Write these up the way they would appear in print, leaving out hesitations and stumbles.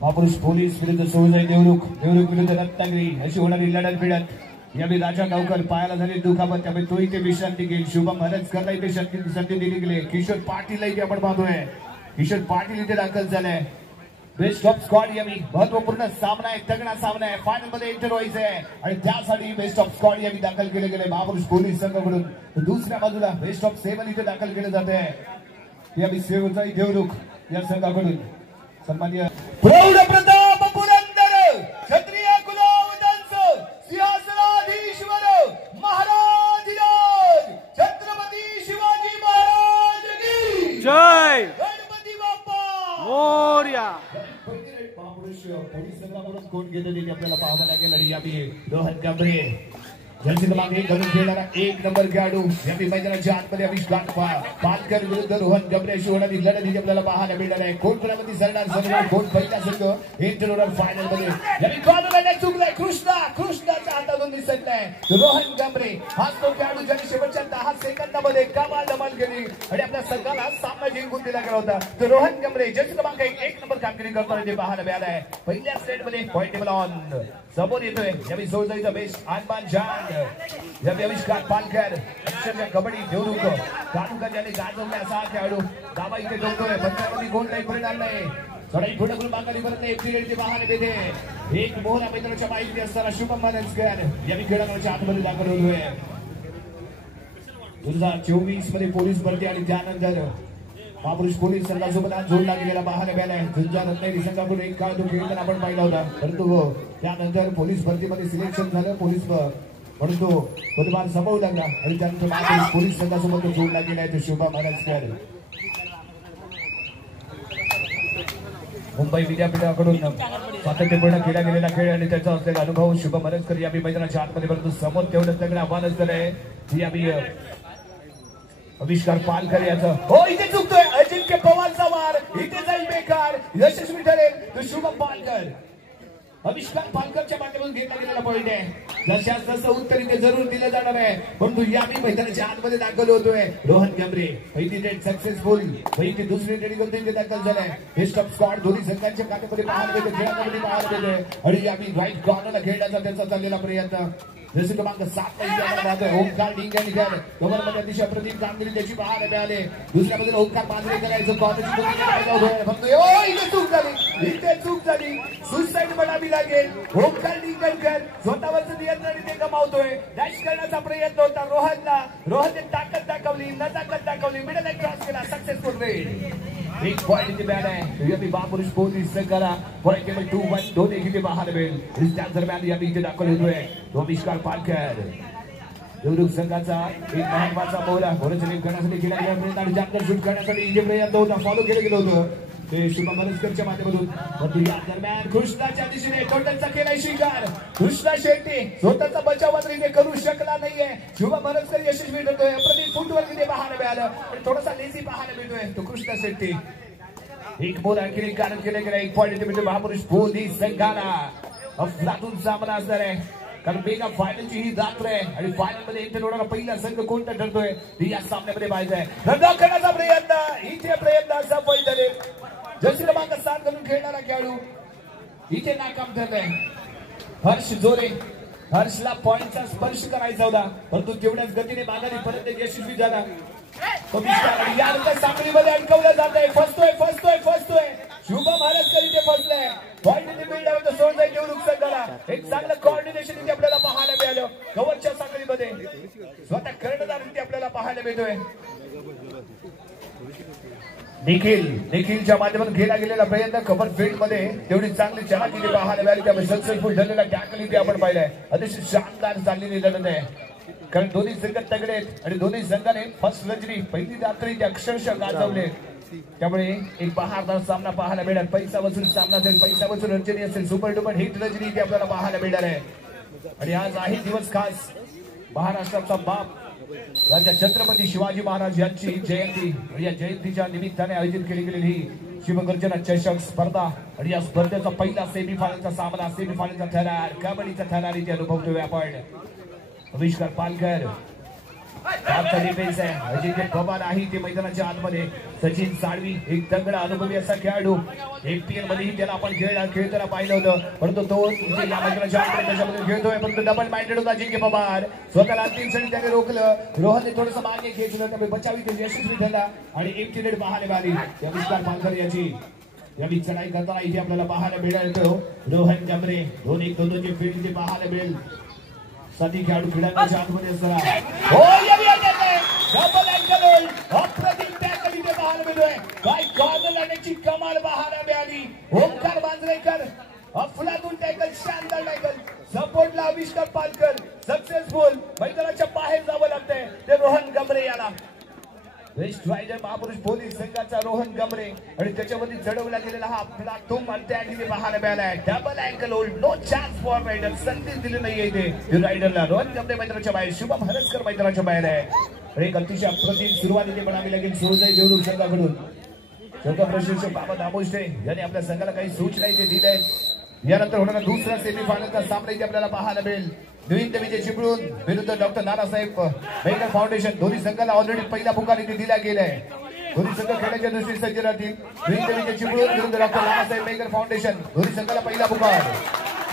महापुरुष पोलीस विरुद्ध सोजय देवरुख विरुद्ध रत्नागिरी अशी होणारी लढत भिडत यावेळी राजा गावकर पायाला झाली दुखापत त्यामुळे तोही ते विश्रांती घेईल. शुभम हरजकरला इथे संधी दिली गेली. किशोर पाटील इथे आपण पाहतोय. किशोर पाटील इथे दाखल झालाय. बेस्ट ऑफ स्क्वॉड यावेळी महत्वपूर्ण सामना आहे. तगडा सामना आहे. फायनल मध्ये एंटर व्हायचं आहे आणि त्यासाठी बेस्ट ऑफ स्क्वॉड यावेळी दाखल केले गेले महापुरुष पोलीस संघाकडून. दुसऱ्या बाजूला बेस्ट ऑफ 7 इथे दाखल केले जाते आहे यावेळी सेवचाई देवरुख या संघाकडून. सन्माननीय प्रौढ प्रताप पुरंदर क्षत्रिय कुलवंश सिंहासनाधीश्वर महाराज छत्रपती शिवाजी महाराज की जय. गणपती बाप्पा मोरया. महापुरुष पोलीस संघाकडून कोण घेतलेली आपल्याला पाहावं लागेल आणि यावेळी रोहन गांभरे जर्सी क्रमांक 1 घालून खेळणारा 1 नंबर खेळाडू यावेळी मैदानाच्या आतमध्ये अविष्कार पालकर विरुद्ध रोहन गांभरे अशी होणारी लढत आपल्याला पाहायला मिळणार आहे. कोण कोणामध्ये सरणार सर्व कोण पहिला संघ इंटरव्ह्यू फायनल मध्ये यावेळी कॉर्नरला चुकलाय. कृष्णाच्या हातातून दिसतलाय रोहन गांभरे हा तो खेळाडू ज्याने शेवटच्या 10 सेकंदामध्ये कमाल धमाल केली आणि आपल्या संघाला सामना जिंकून दिला गेला होता. तर रोहन गांभरे जर्सी क्रमांक 1 नंबर कामगिरी करताना ते पाहायला मिळालं आहे. पहिल्या सेट मध्ये पॉइंट टेबल ऑन समोर येतोय यावेळी सोळजाईचा बेस्ट आनमान जान यावेळी अविष्कार पालकर अक्षरशः कबड्डी देवरुख तालुका ज्याने गाजवल्या असा खेळाडू दाबा इथे ठेवतोय. पंचामध्ये गोल नाही परिणाम नाही. चढाई पुढे करून मागाली परत नाही. एफसी पाहायला देते एक मोहरा मैदानाच्या माहिती असताना शुभम मानसकर यावेळी खेळाडूच्या आतमध्ये दाखल होतोय. 2024 मध्ये पोलीस भरती आणि त्यानंतर महापुरुष पोलीस संघासोबत आज जोडला गेलेला पाहायला मिळालाय. झुंजा रत्नागिरी संघाकडून एक काळ तो खेळताना आपण पाहिला होता परंतु त्यानंतर पोलीस भरतीमध्ये सिलेक्शन झालं. पोलीस म्हणून तो पदभार सांभाळू लागला आणि त्यानंतर महापुरुष पोलीस संघासोबत तो जोडला गेलाय. तो शुभम मानसकर मुंबई विद्यापीठाकडून सातत्यपूर्ण केला गेलेला खेळ आणि त्याचा असलेला अनुभव शुभम मानसकर यावेळी मैदानाच्या आतमध्ये परंतु समोर तेवढं तगडं आव्हान असतं आहे यावेळी अविष्कार पालकर याचं हो इथे चुकतोय. अजिंक्य पवारचा वार इथे जाईल बेकार यशस्वी ठरेल. तो शुभम पालकर अविष्कार पालकरच्या माध्यमातून घेतला गेलेला पॉईंट आहे. जशास तसं उत्तर इथे जरूर दिलं जाणार आहे परंतु यावेळी मैदानाच्या आतमध्ये दाखल होतोय रोहन गांभरे. पहिली डेट सक्सेसफुल. पहिली दुसरी डेट इथे दाखल झालाय. बेस्ट ऑफ स्क्वॉड दोन्ही संघांच्या खात्यामध्ये पाहायला मिळते खेळामध्ये पाहायला मिळते आणि यावेळी राईट कॉर्नरला खेळण्याचा त्यांचा चाललेला प्रयत्न. जसे क्रमांक 7 ओंकार डिंगणकर गव्हर्नमेंट अतिशय प्रतिम कामगिरी त्याची पाहायला मिळाले. दुसऱ्या बाजूला ओंकार मांजरे करायचं इथे चूक झाली. सुसाईड म्हणावी लागेल. ओंकार डिंगणकर स्वतःवरचं नियंत्रण इथे गमावतोय. डॅश करण्याचा प्रयत्न होता रोहनने ताकद दाखवली नजाकत दाखवली. मिडल क्रॉस केला सक्सेसफुल रेड. एक पॉइंट इथे मिळाला आहे. यावेळी महापुरुष पोलीस संघाला पॉइंट टेबल 2-1 दोन एक इथे पाहायला मिळेल. त्याच दरम्यान यावेळी इथे दाखल होतोय तो अविष्कार पालकर देवरुख संघाचा एक महत्वाचा बोला गोलसलीम करण्यासाठी केला गेला प्रयत्न आणि जामदार शूट करण्यासाठी इथे प्रयत्न होता फॉलो केलं गेलं होतं ते शुभम मानसकरच्या माध्यमातून. परंतु या दरम्यान कृष्णाच्या दिशेने टोटलचा केलाय शिकार. कृष्णा शेट्टी स्वतःचा बचाव मात्र इथे करू शकला नाहीये. शुभम मानसकर यशस्वी ठरतोय. प्रति फुटवर इथे पाहायला मिळालं पण थोडासा लेझी पाहायला मिळतोय तो कृष्णा शेट्टी. एक बोल आणखी कारण केलं गेलं. एक पॉईंट इथे महापुरुष पोलीस संघाला अफलातून सामना असणार आहे कारण मेगा फायनलची ही रात्र आहे आणि फायनल मध्ये एंटर होणारा पहिला संघ कोणता ठरतोय या सामन्यामध्ये पाहिजे आहे. रद्द करण्याचा प्रयत्न इथे प्रयत्न सफल झाले. जर्सी क्रमांक 7 घालून खेळणारा खेळाडू इथे नाकाम ठरलाय. हर्ष जोरे हर्षला पॉइंटचा स्पर्श करायचा होता परंतु तेवढ्याच गतीने माघारी परत यशस्वी झाला. यानंतर साखळीमध्ये अडकवलं जात आहे. फसतोय शुभम मानसकर इथे फसलाय. पॉइंट इथे मिळणार होतं सोळजाई देवरुख संघाला. एक चांगलं कॉर्डिनेशन इथे आपल्याला पाहायला मिळालं. कव्हरच्या साखळीमध्ये स्वतः कर्णधार इथे आपल्याला पाहायला मिळतोय. निखिलच्या माध्यमातून केला गेलेला प्रयत्न कव्हर फील्ड मध्ये तेवढी चांगली चलाकी इथे पाहायला मिळाली. त्यामुळे सक्सेसफुल ठरलेला टॅकल इथे आपण पाहिलाय. अतिशय शानदार चाललेली लढत आहे कारण दोन्ही संघ तगडे आहेत आणि दोन्ही संघाने फर्स्ट रजनी पहिली रात्री अक्षरशः गाजवले. त्यामुळे एक बहारदार सामना पाहायला मिळेल. पैसा वसूल सामना असेल. पैसा वसूल रंजनी असेल. सुपर डुपर हिट रजनी इथे आपल्याला पाहायला मिळणार आहे आणि आज आहे दिवस खास. महाराष्ट्राचा बाप राजा छत्रपती शिवाजी महाराज यांची जयंती. या जयंतीच्या निमित्ताने आयोजित केली गेलेली ही शिवगर्जना चषक स्पर्धा आणि या स्पर्धेचा पहिला सेमीफायनलचा सामना सेमीफायनलचा थरार कबड्डीचा थरार इथे अनुभवतोय आपण. अविष्कार पालकर डिफेन्स आहे अजिंक्य पवार आहे ते मैदानाच्या आतमध्ये. सचिन साळवी एक तगडा अनुभवी असा खेळाडू. एपीएल मध्येही त्याला आपण खेळताना पाहिलं होतं, परंतु तो इथे या मैदानाच्या आतमध्ये त्याच्यामध्ये खेळतोय. परंतु डबल माइंडेड होता अजिंक्य पवार. स्वतःला अंतिम क्षणी त्याने रोखलं. रोहनने थोडंसं मागे खेचलं, त्यामुळे बचावी ते यशस्वी झाला आणि एक रेड पाहायला मिळाली अविष्कार पालकर याची. यावी चढाई करताना इथे आपल्याला पाहायला मिळालं रोहन गमरे. 2-1-2-2 फील्ड इथे पाहायला मिळेल. साधी खेळाडू खेळाडूच्या आतमध्ये असताना हो डबल अँगल होल्ड अप्रतिम टॅकल इथे पाहायला मिळतोय. काय गॉगल आणण्याची कमाल पाहायला मिळाली. ओंकार मांजरेकर अफलातून टॅकल, शानदार टॅकल. सपोर्टला अविष्कार पालकर सक्सेसफुल. मैदानाच्या बाहेर जावं लागतंय ते रोहन गमरे याला. वेस्ट रायडर महापुरुष पोलीस संघाचा रोहन गमरे आणि त्याच्यामध्ये चढवला गेलेला हा प्लॅटफॉर्म अटॅक पाहायला मिळालाय. Double ankle hold, no chance for raider. संधीच दिली नाहीये इथे रायडरला. रोहन गमरे मैदानाच्या बाहेर, शुभम हरसकर मैदानाच्या बाहेर आहे. एक अतिशय अप्रतिम सुरुवात इथे म्हणावी लागेल सुरजय देवरुख संघाकडून. संघ प्रशिक्षक बाबा दामोष्टे यांनी आपल्या संघाला काही सूचना इथे दिल्या आहेत. यानंतर होणारा दुसरा सेमीफायनलचा सामना इथे आपल्याला पाहायला मिळेल. नवीन विजय चिपळूण विरुद्ध डॉक्टर नानासाहेब मेडिकल फाउंडेशन. दोन्ही संघाला ऑलरेडी पहिला पुकार इथे दिला गेलाय. दोन्ही संघ खेळण्याच्या दृष्टीने सज्ज राहतील. नवीन विजय चिपळूण विरुद्ध डॉक्टर नानासाहेब मेडिकल फाउंडेशन. दोन्ही संघाला पहिला पुकार.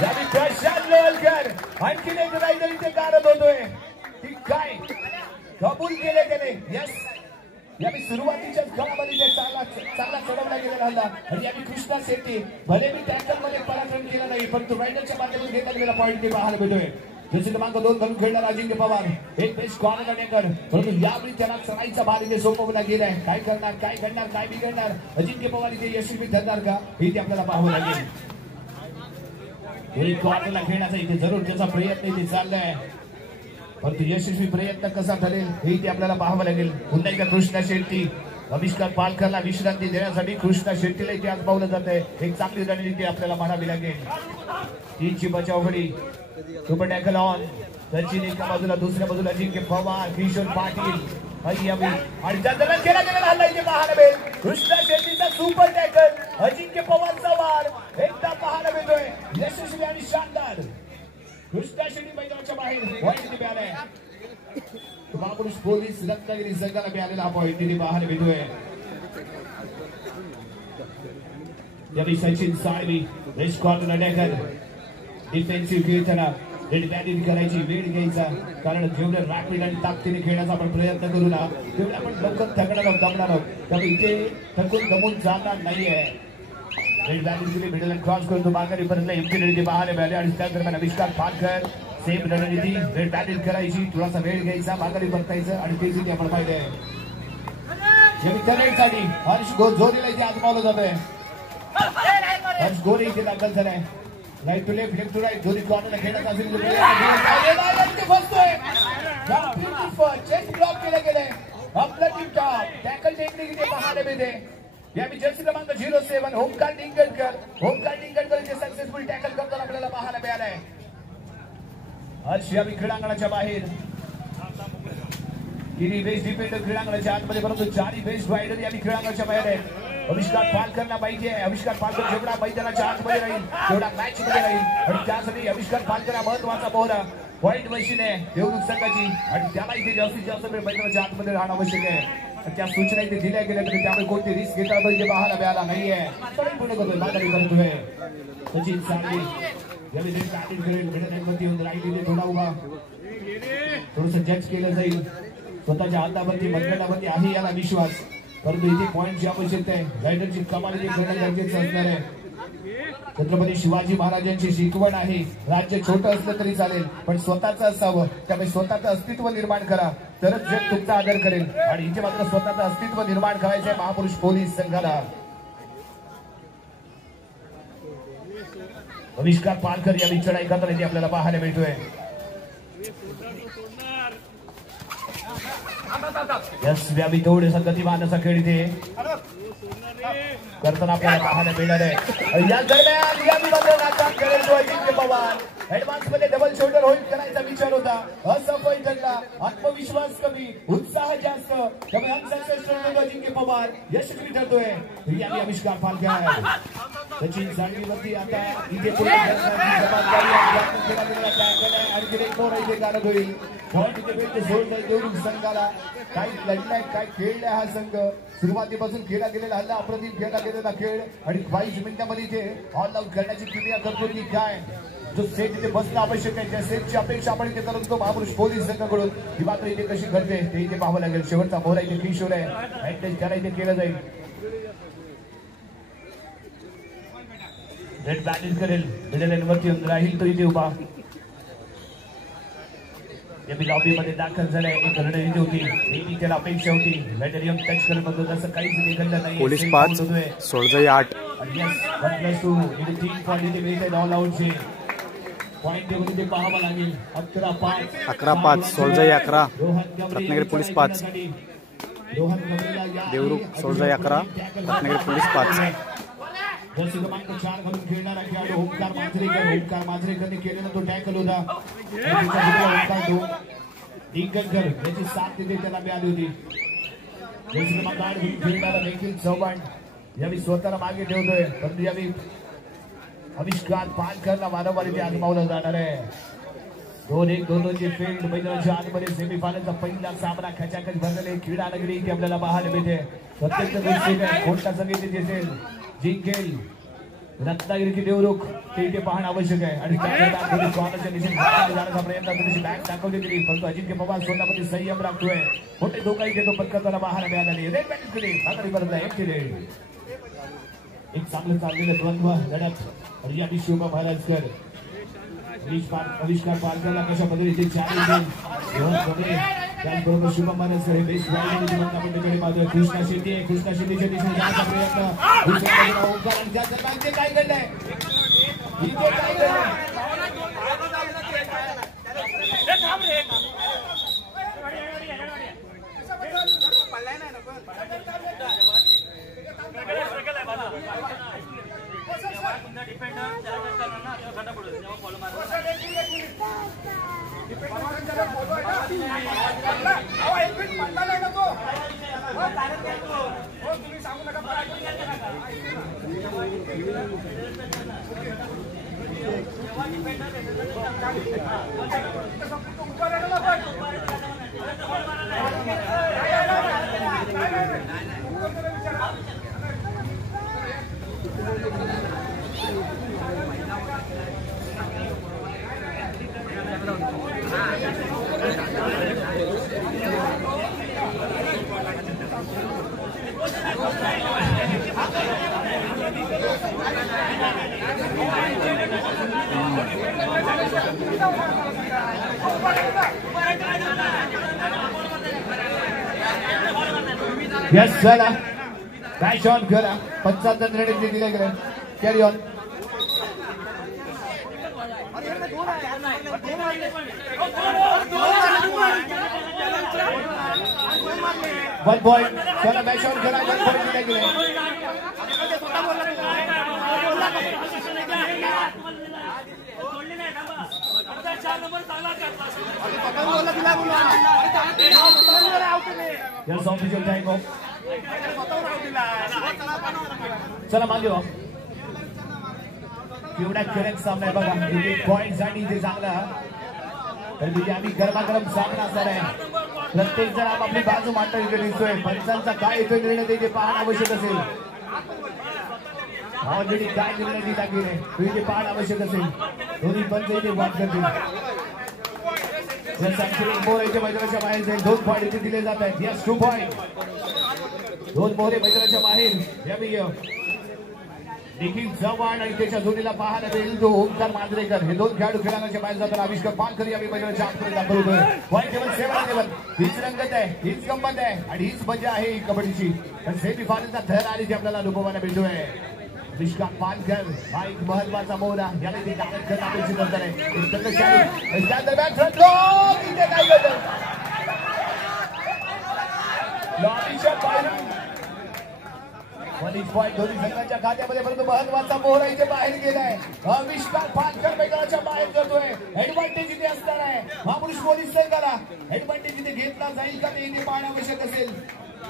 यावेळी प्रशांत लोलकर आणखीन एक रायडर इथे गारद होतोय. ती काय कबूल केले गेले. यस, यावेळी सुरुवातीच्याच गळामध्ये चांगला चढवला गेलेला होता. आणि यावेळी कृष्णा शेट्टी भले मी टॅकल मध्ये पराक्रम केला नाही, परंतु रायडरच्या माध्यमातून घेतला गेला पॉईंट पाहायला मिळतोय. जसे क्रमांक 2 घालून खेळणारा अजिंक्य पवार एक बेस्ट कॉर्नर अटॅकर, परंतु यावेळी त्याला चढाईचा भार इथे सोपवला गेलाय. काय करणार, काय घडणार, काय बिघडणार, अजिंक्य पवार इथे यशस्वी ठरणार का हे ते आपल्याला पाहावं लागेल. कॉर्नरला खेळण्याचा इथे जरूर त्याचा प्रयत्न इथे चाललाय, परंतु यशस्वी प्रयत्न कसा ठरेल हे ते आपल्याला पाहावं लागेल. पुन्हा एकदा कृष्णा शेट्टी अविष्कार पालकरला विश्रांती देण्यासाठी कृष्णा शेट्टीला इथे आज पावलं जात आहे. एक चांगली रणनीती आपल्याला म्हणावी लागेल. 3ची बचावगडी, सुपर टॅकल ऑन. सचिन एका बाजूला, दुसऱ्या बाजूला अजिंक्य पवार, किशोर पाटील आणि त्यांना केला गेलेला हल्ला इथे पाहायला मिळेल. कृष्णा शेट्टीचा सुपर टॅकल, अजिंक्य पवारचा वार एकदा पाहायला मिळतोय. यशस्वी आणि शानदार. कृष्णा शेट्टी मैदानाच्या बाहेर पॉईंट इथे मिळालाय. महापुरुष पोलीस रत्नागिरी संघाला मिळालेला हा पॉईंट इथे पाहायला मिळतोय. यावेळी Sachin Salvi west corner attacker defensive खेळताना रेड बॅटिंग करायची वेळ घ्यायचा, कारण जेवढं रॅपिड आणि ताकदीने खेळण्याचा आपण प्रयत्न करू ना तेवढं आपण लवकर थकणार आहोत, दमणार आहोत. त्यामुळे इथे थकून दमून जाणार नाहीये. रेड बॅटिंग केली, मिडल अँड क्रॉस करून तो माघारी परतला. एमपी रेड्डी पाहायला मिळाले आणि त्या दरम्यान अविष्कार पालकर सेम रणनीती. रेड बॅटिंग करायची, थोडासा वेळ घ्यायचा, माघारी परतायचं आणि तेच आपण पाहिलंय. साठी हर्ष जोरीला इथे आजमावलं जात आहे. हर्ष गोरे इथे दाखल झालाय. Right to left, left to right, दोन्ही कॉर्नरला खेळत असेल चेस्ट ब्लॉक केलं गेलंय. आपला टीम टॉप टॅकल टेक्निक इथे पाहायला मिळते. यावेळी जर्सी क्रमांक 07 ओंकार निंगडकर इथे सक्सेसफुल टॅकल करताना आपल्याला पाहायला मिळालंय. हर्ष यावेळी क्रीडांगणाच्या बाहेर, तिन्ही बेस्ट डिफेंडर क्रीडांगणाच्या आतमध्ये, परंतु 4 बेस्ट रायडर यावेळी क्रीडांगणाच्या बाहेर आहेत. अविष्कार पालकरला पाहिजे. अविष्कार पालकर जेवढा मैदानाच्या आतमध्ये राहील तेवढा मॅच मध्ये राहील आणि त्यासाठी अविष्कार पालकर हा महत्वाचा मोहरा पॉईंट मशीन आहे देवरुख संघाची आणि त्याला इथे जास्तीत जास्त वेळ मैदानाच्या आतमध्ये राहणं आवश्यक आहे. त्या सूचना इथे दिल्या गेल्या तरी त्यामुळे कोणती रिस्क घेता पाहिजे पाहायला मिळाला नाहीये. पूर्ण करतोय, माघारी करतोय. सचिन साळवी यावेळी बॅटिंग करेल, मिडलमध्ये येऊन राईट इथे थोडा उभा, थोडंसं जज केलं जाईल. स्वतःच्या हातावरती मर्यादावरती आहे याला विश्वास, परंतु इथे पॉईंटची आवश्यकता आहे. रायडरची कमाल इथे करणं गरजेचं असणार आहे. छत्रपती शिवाजी महाराजांची शिकवण आहे, राज्य छोटं असलं तरी चालेल पण स्वतःचं असावं. त्यामुळे स्वतःचं अस्तित्व निर्माण करा तरच जग तुमचा आदर करेल. आणि इथे मात्र स्वतःचं अस्तित्व निर्माण करायचं आहे महापुरुष पोलीस संघाला. अविष्कार पालकर या चढाई करताना इथे आपल्याला पाहायला मिळतोय. यस, व्यापी तेवढेसा गतिमान असा खेळ इथे करताना आपल्याला पाहायला मिळणार आहे. या दरम्यान या विभागाचा करेल तो अजिंक्य पवार. ऍडव्हान्स मध्ये डबल शोल्डर होल्ड करायचा विचार होता, असफल ठरला. आत्मविश्वास कमी, उत्साह जास्त, त्यामुळे अनसक्सेसफुल ठरतो अजिंक्य पवार. यशस्वी ठरतोय. यावेळी अविष्कार पालकर सचिन साळवीवरती आता इथे जबाबदारी आणखी एक मोर इथे गाणं होईल. देवरुख संघाला काय लढलाय काय खेळलाय हा संघ. सुरुवातीपासून खेळला गेलेला हल्ला अप्रतिम खेळला गेलेला खेळ आणि 22 मिनिटांमध्ये इथे ऑल आउट करण्याची क्रिया करतो की काय. जो सेट इथे बसणं आवश्यक आहे त्या सेटची अपेक्षा आपण इथे करतो महापुरुष पोलीस संघाकडून. ही मात्र इथे कशी घडते ते इथे पाहावं लागेल. शेवटचा मोहरा इथे किशोर आहे. हँडटेच त्याला इथे केलं जाईल. रेड बॅटिंग करेल मिडलवरती राहील तो इथे उभा. लॉबी मध्ये दाखल झालाय. एक रणनीती होती नेहमी त्याला अपेक्षा होती. वेटरियम टच करत होतो तसं काहीच घडलं नाही. पोलीस 5 सोळजाई 8 1+2 इथे 3 पॉईंट इथे मिळत आहेत ऑल आउटचे. पॉईंट टेबल इथे पाहावं लागेल. 11-5 Soljai 11 Ratnagiri police 5 Devrukh Soljai 11 Ratnagiri police 5. Jersey क्रमांक 4 घालून खेळणारा खेळाडू ओमकार मांजरेकरने केलेला तो टॅकल होता. डिंगनकर याची साथ तिथे त्याला मिळाली होती. जर्सी क्रमांक 8 घालून खेळणारा निखिल चव्हाण यावेळी स्वतःला मागे ठेवतोय. परंतु यावेळी आविष्कार पालकरला वारंवार इथे आजमावलं जाणार आहे. 2-1 फील्ड मैदानाच्या आतमध्ये सेमीफायनलचा पहिला सामना खचाखच भरलेले क्रीडा नगरी इथे आपल्याला पाहायला मिळते. प्रत्येक गोष्टी कोणता संघ इथे दिसेल जिंकेल रत्नागिरी की देवरुख ते इथे पाहणं आवश्यक आहे. आणि कॉर्नरच्या दिशेने जाण्याचा प्रयत्न थोडीशी बॅक दाखवली गेली परंतु अजिंक्य पवार स्वतःमध्ये संयम राखतोय. मोठे धोका इथे तो पत्करताना पाहायला मिळाला. रेड बॅटिंग केली हाताने परतला एक चांगलं चाललेलं द्वंद्व लढत. रियादी शिवबा महाराजकर आविष्कार पालकरला कशा पद्धतीने चॅलेंज देईल. त्याचबरोबर शुभम महाराजकर हे बेस्ट वाईल्ड पाहतोय. कृष्णा शिंदेच्या दिशेने जाण्याचा प्रयत्न. ओंकार आणि त्या दरम्यान इथे काय घडलंय इथे काय घडलंय. Yes, चला कॅश ऑन करा. 75 रन दिले गेले. Carry on. वन पॉइंट चला कॅश ऑन करा. 1 पॉइंट दिले गेले. Yes, official time off. चला मागे वा. एवढा करेक्ट सामना आहे बघा. पॉइंट साठी इथे चांगला तर म्हणजे आम्ही गरमागरम सामना असणार आहे. प्रत्येक जण आपली बाजू मांडतो इथे दिसतोय. पंचांचा काय येतोय निर्णय ते पाहणं आवश्यक असेल. ऑलरेडी काय निर्णय दिला गेले इथे पाहणं आवश्यक असेल. दोन्ही पंच इथे वाट करतील. मोर इथे मैदानाच्या बाहेर जाईल. 2 पॉईंट इथे दिले जात आहेत. Yes 2 point. 2 मोरे मैदानाच्या बाहेर यावी निखिल चव्हाण आणि त्याच्या जोडीला पाहायला मिळेल तो ओंकार मांजरेकर. हे 2 खेळाडू खेळाच्या बाहेर जाताना आविष्कार पालकर यावी मैदानाच्या आतमध्ये दाखल होतोय. पॉईंट टेबल 7 हीच रंगत आहे हीच गंमत आहे आणि हीच मजा आहे ही कबड्डीची. पण सेमीफायनलचा थर आली आपल्याला अनुभवायला मिळतोय. आविष्कार पालकर हा एक महत्वाचा मोहरा याला इथे ताकद करणं अपेक्षित असणार आहे. त्या दरम्यान इथे काय करतं लॉबीच्या बाहेरून 1 पॉईंट दोन्ही संघाच्या खात्यामध्ये परंतु महत्वाचा मोहरा इथे बाहेर गेलाय. आविष्कार पालकर मैदानाच्या बाहेर करतोय. ऍडव्हान्टेज इथे असणार आहे महापुरुष पोलीस संघाला. ऍडव्हान्टेज इथे घेतला जाईल का ते इथे पाहणं आवश्यक असेल.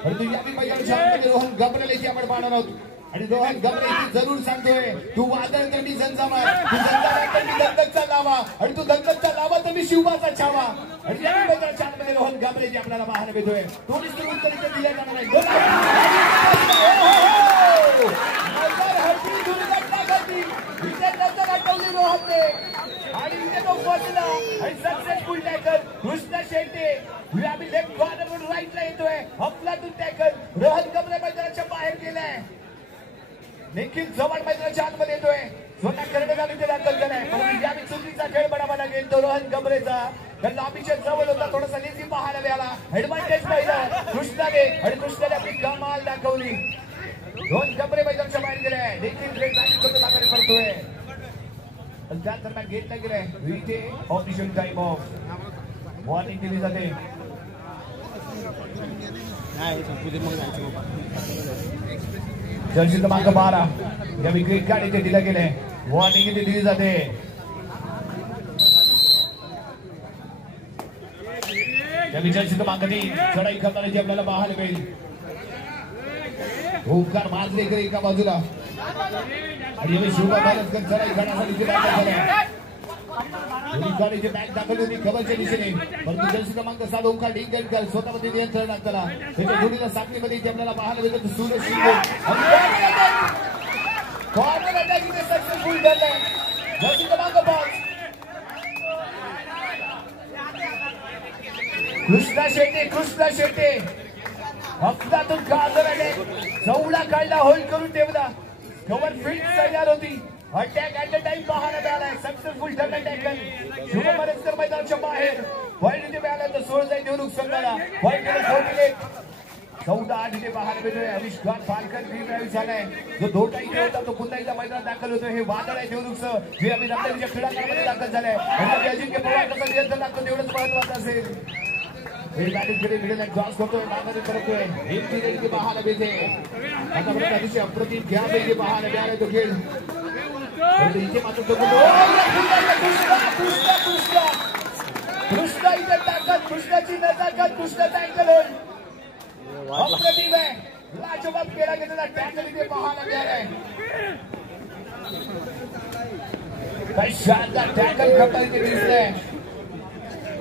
परंतु यावी मैदानाच्या रोहन गबरेल इथे आपण पाहणार आहोत. आणि रोहन गमरे जरूर सांगतोय, तू वादळ तर मी झंझावात, तू झंझावात तर मी दगदगचा लावा, आणि तू दगदगचा लावा तर मी शिवबाचा छावा. आणि या मैदानाच्या आतमध्ये रोहन गमरे जे आपल्याला पाहायला मिळतोय, दोन्ही उत्तर इथे दिल्या जाणार नाही. हरती दुर्घटना घडली, इथे नजर हटवली रोहनने आणि इथे तो पोहोचला आणि सक्सेसफुल टॅकल कृष्णा शेट्टे आम्ही लेफ्ट कॉर्नर राईटला येतोय. अफलातून टॅकल रोहन गमरे मैदानाच्या बाहेर गेलाय. निखिल जवळ मैदानाच्या आतमध्ये येतोय, स्वतः कर्णधार इथे दाखल झालाय. परंतु यावेळी चुकीचा खेळ बनावा लागेल तो रोहन गमरेचा. कारण लॉबीच्या जवळ होता, थोडासा लेझी पाहायला मिळाला. ऍडव्हान्टेज पाहिला कृष्णाने आणि कृष्णाने आपली कमाल दाखवली. रोहन गमरे मैदानाच्या बाहेर गेलाय. निखिल माघारी पडतोय. त्या दरम्यान घेतला गेलाय इथे ऑफिशियल टाइम ऑफ वॉर्निंग दिली जाते. जर्सी क्रमांक 12 या विकेट कार्ड इथे दिला गेले. वॉर्निंग इथे दिली जाते. जर्सी क्रमांक 3 चढाई करणारे आपल्याला पाहायला मिळेल. ओंकार माजलेकर एका बाजूला आणि शुभा भारतकर चढाई करण्यासाठी बॅग दाखल होती कबलच्या दिशेने. परंतु जर्सी क्रमांक 7 ओंकार डिंगलकर स्वतःमध्ये नियंत्रण टाकला. त्याच्या जोडीला साखळीमध्ये आपल्याला पाहायला मिळतं सूरज शिंदे. कॉर्नर अटॅक इथे सक्सेसफुल झालाय. जर्सी क्रमांक 5 कृष्णा शेट्टे अफलातून कॉर्नर अटॅक चौडा काढला, होल्ड करून ठेवला. कव्हर फिट तयार होती. अटॅक ऍट द टाइम पाहायला मिळालाय. सक्सेसफुल ठरला टॅकल. शुभम हरसकर मैदानाच्या बाहेर. पॉईंट इथे मिळाला तर 16 देवरुख संघाला. पॉईंट 14-8 इथे पाहायला मिळतोय. अविष्कार फालकन ड्राईव्ह झालाय. जो धोका इथे होता तो पुन्हा एकदा मैदानात दाखल होतोय. हे वादळ आहे देवरुखचं, जे आम्ही रत्नागिरीच्या क्रीडांगणामध्ये दाखल झालंय. आणि अजिंक्य पवार कसं नियंत्रण लागतं तेवढंच महत्वाचं असेल. हे बॅटिंगकडे मिडल क्रॉस करतोय, माघारी करतोय. एक इथे पाहायला मिळते. आतापर्यंत अतिशय अप्रतिम खेळ इथे पाहायला मिळालाय तो खेळ. इथे मात्र कृष्णा इथे ताकद, कृष्णाची नजाकत, कृष्णाचा अँगल होईल. अप्रतिम आहे. लाजवाब केला गेलेला टॅकल इथे पाहायला मिळालाय. काय शानदार टॅकल करता इथे दिसतंय.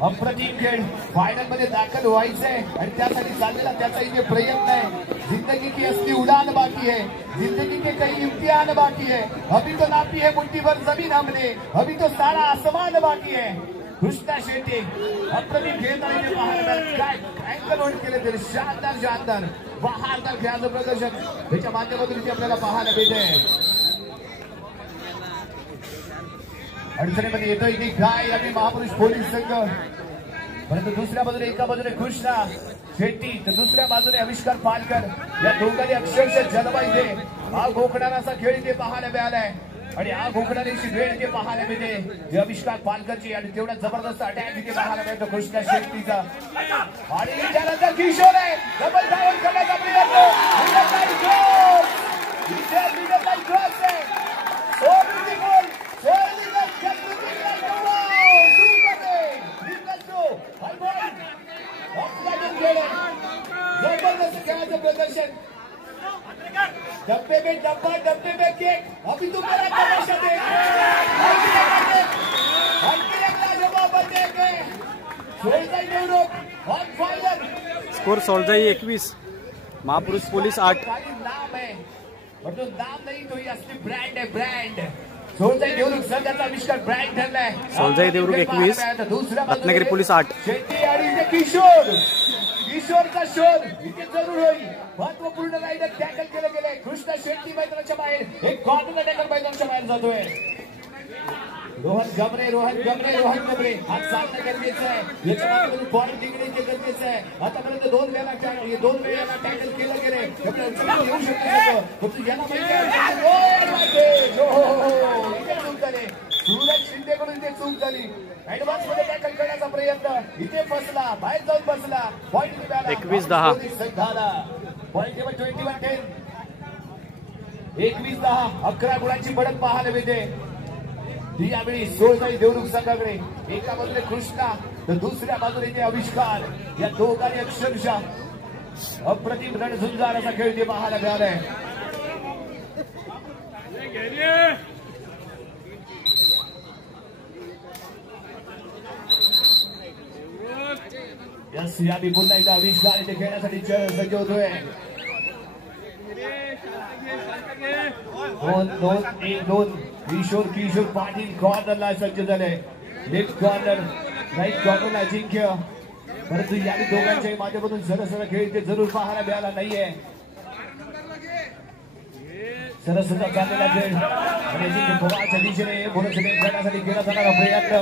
अप्रतिम खेळ. फायनल मध्ये दाखल व्हायचंय आणि त्यासाठी चाललेला त्याचा इथे प्रयत्न आहे. जिंदगी की असली उडान बाकी है, जिंदगी के कई इम्तिहान बाकी है. अभी तो नापी है मुट्ठी भर जमीन हमने, अभी तो सारा आसमान बाकी है. कृष्णा शेट्टे अप्रतिम खेळताना पाहायला काय अँकल होल्ड केले तरी शानदार बहारदार खेळाचं प्रदर्शन त्याच्या माध्यमातून इथे आपल्याला पाहायला मिळतंय. अडचणीमध्ये येतोय की काय आम्ही महापुरुष पोलीस संघ. परंतु दुसऱ्या बाजूने एका बाजूने कृष्णा शेट्टी तर दुसऱ्या बाजूने अविष्कार पालकर. या दोघांनी अक्षरशः जलवा इथे आग ओकणाराचा खेळ इथे पाहायला मिळालाय. आणि आग ओकणारीची वेळ इथे पाहायला मिळते अविष्कार पालकरची. आणि तेवढा जबरदस्त अटॅक इथे पाहायला मिळतो कृष्णा शेट्टीचा. आणि त्यानंतर किशोर आहे. डबल डाऊन करण्याचा प्रयत्न. जबरदस्त खेळाचं प्रदर्शन. डब्बे में डब्बा, डब्बे में केक. अभी तो मेरा तमाशा देख. स्कोर 16-21. महापुरुष पोलीस 8. नाम है और जो नाम नहीं तो ये असली ब्रँड है. ब्रँड सोलजाई देवरुख संघाचा अविष्कार ब्रँड ठरलाय. सोलजाई देवरुख 21, रत्नागिरी पोलीस 8. शेट्टी आणि किशोरचा शोध इथे जरूर होईल. महत्वपूर्ण रायडर टॅकल केलं गेलंय. कृष्णा शेट्टी मैदानाच्या बाहेर. एक कॉर्नर टॅकल मैदानाच्या बाहेर जातोय. रोहन गमरे हा चालणं गरजेचं आहे. याच्या मागे पॉईंट निघणे गरजेचं आहे. आतापर्यंत 2 वेळा टॅकल केलं गेले. येऊ शकतो याला माहिती. सूरज शिंदेकडून इथे चूक झाली. ऍडव्हान्स मध्ये टॅकल करण्याचा प्रयत्न इथे फसला, बाहेर जाऊन बसला. पॉईंट 21-10. पॉईंट 21-10. 21-10. 11 गुणांची बढ़त पाहायला मिळते. ही यावेळी सोळजाई देवरुख संघाकडे. एका बाजूने कृष्णा तर दुसऱ्या बाजूने ते अविष्कार. या दोघांनी अक्षरशः अप्रतिम रणझुंजार असा खेळ ते पाहायला मिळालाय. यस यादी पुन्हा एकदा आविष्कार इथे खेळण्यासाठी सज्ज होतोय. 2-2-1-2 किशोर पाटील कॉर्नरला सज्ज झाले. लेफ्ट कॉर्नर राईट कॉर्नरला अजिंक्य. परंतु यादी दोघांच्याही माध्यमातून सरळ खेळ इथे जरूर पाहायला मिळाला नाहीये. सरळ चाललेला खेळ आणि अजिंक्य पवारच्या दिशेने पुढे खेळण्यासाठी केला जाणारा प्रयत्न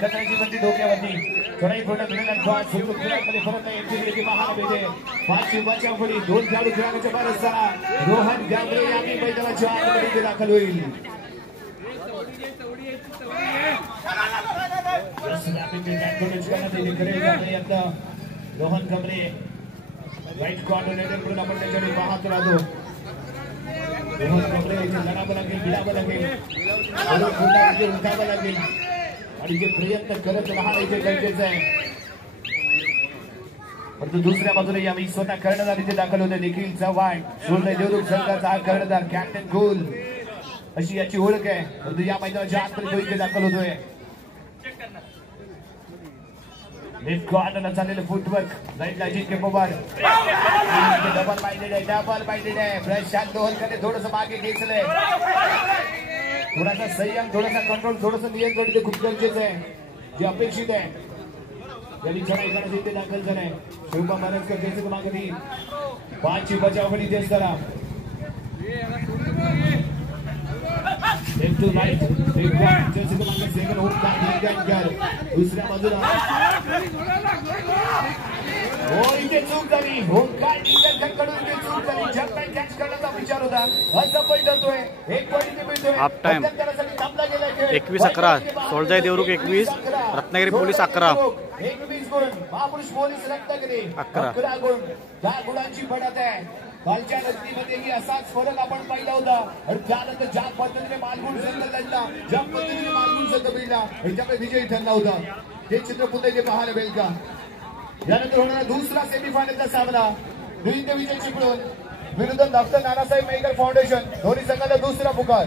कचऱ्याची बंदी डोक्यावरती. चढाई फोडण्यात सुरू खेळामध्ये परत एंट्री पाहायला मिळते. 5 बचावफळी 2 खेळाडू खेळण्याच्या बाद असताना रोहन गांगरे यांनी मैदानाच्या आतमध्ये दाखल होईल. रोहन गांगरे राईट कॉर्नर आपण त्याच्याकडे पाहत राहतो. रोहन गांगरे लढावं लागेल भिडावं लागेल उठावं लागेल आणि जे प्रयत्न करत राहणं इथे गरजेचं आहे. परंतु दुसऱ्या बाजूने यावेळी स्वतः कर्णधार इथे दाखल होते. निखिल चव्हाण सोडले देवरुख संघाचा हा कर्णधार कॅप्टन कूल अशी याची ओळख आहे. परंतु या मैदानाच्या आतमध्ये इथे दाखल होतोय. लेफ्ट कॉर्नरला चाललेलं फुटवर्क राईटला अजिंक्य पवार डबल माइंडेड आहे. प्रशांत लोहरकरने थोडंसं मागे घेतलंय. थोडासा संयम थोडासा कंट्रोल थोडंसं नियंत्रण ते खूप गरजेचं आहे जे अपेक्षित आहे. यांनी चढाई करण्यासाठी ते दाखल झालंय. शिवबा मानसकर जैसे क्रमांक 3 5 बचावफळी तेच करा. लेफ्ट टू राईट जैसे क्रमांक 7 होमकार दुसऱ्या बाजूला हो इथे चूक झाली. होमकार कडून इथे चूक झाली. जंपॅन कॅच करण्याचा विचार होता. असफल ठरतोय. 1 पॉईंट इथे मिळतोय. Half time 21-11 Soljai Devrukh 21 Ratnagiri police 11. 21 गुण महापुरुष पोलीस रत्नागिरी 11 गुण. 10 गुणांची बढ़त आहे. कालच्या लढतीमध्येही असाच फरक आपण पाहिला होता आणि त्यानंतर ज्या पद्धतीने मालगुण संघ लढला ज्या पद्धतीने मालगुण संघ भिडला आणि त्यामुळे विजयी ठरला होता हे चित्र पुन्हा इथे पाहायला मिळेल का. यानंतर होणारा दुसरा सेमीफायनलचा सामना दुहिंद विजय चिपळूण विरुद्ध डॉक्टर नानासाहेब मेहकर फाउंडेशन. दोन्ही संघाचा दुसरा पुकार.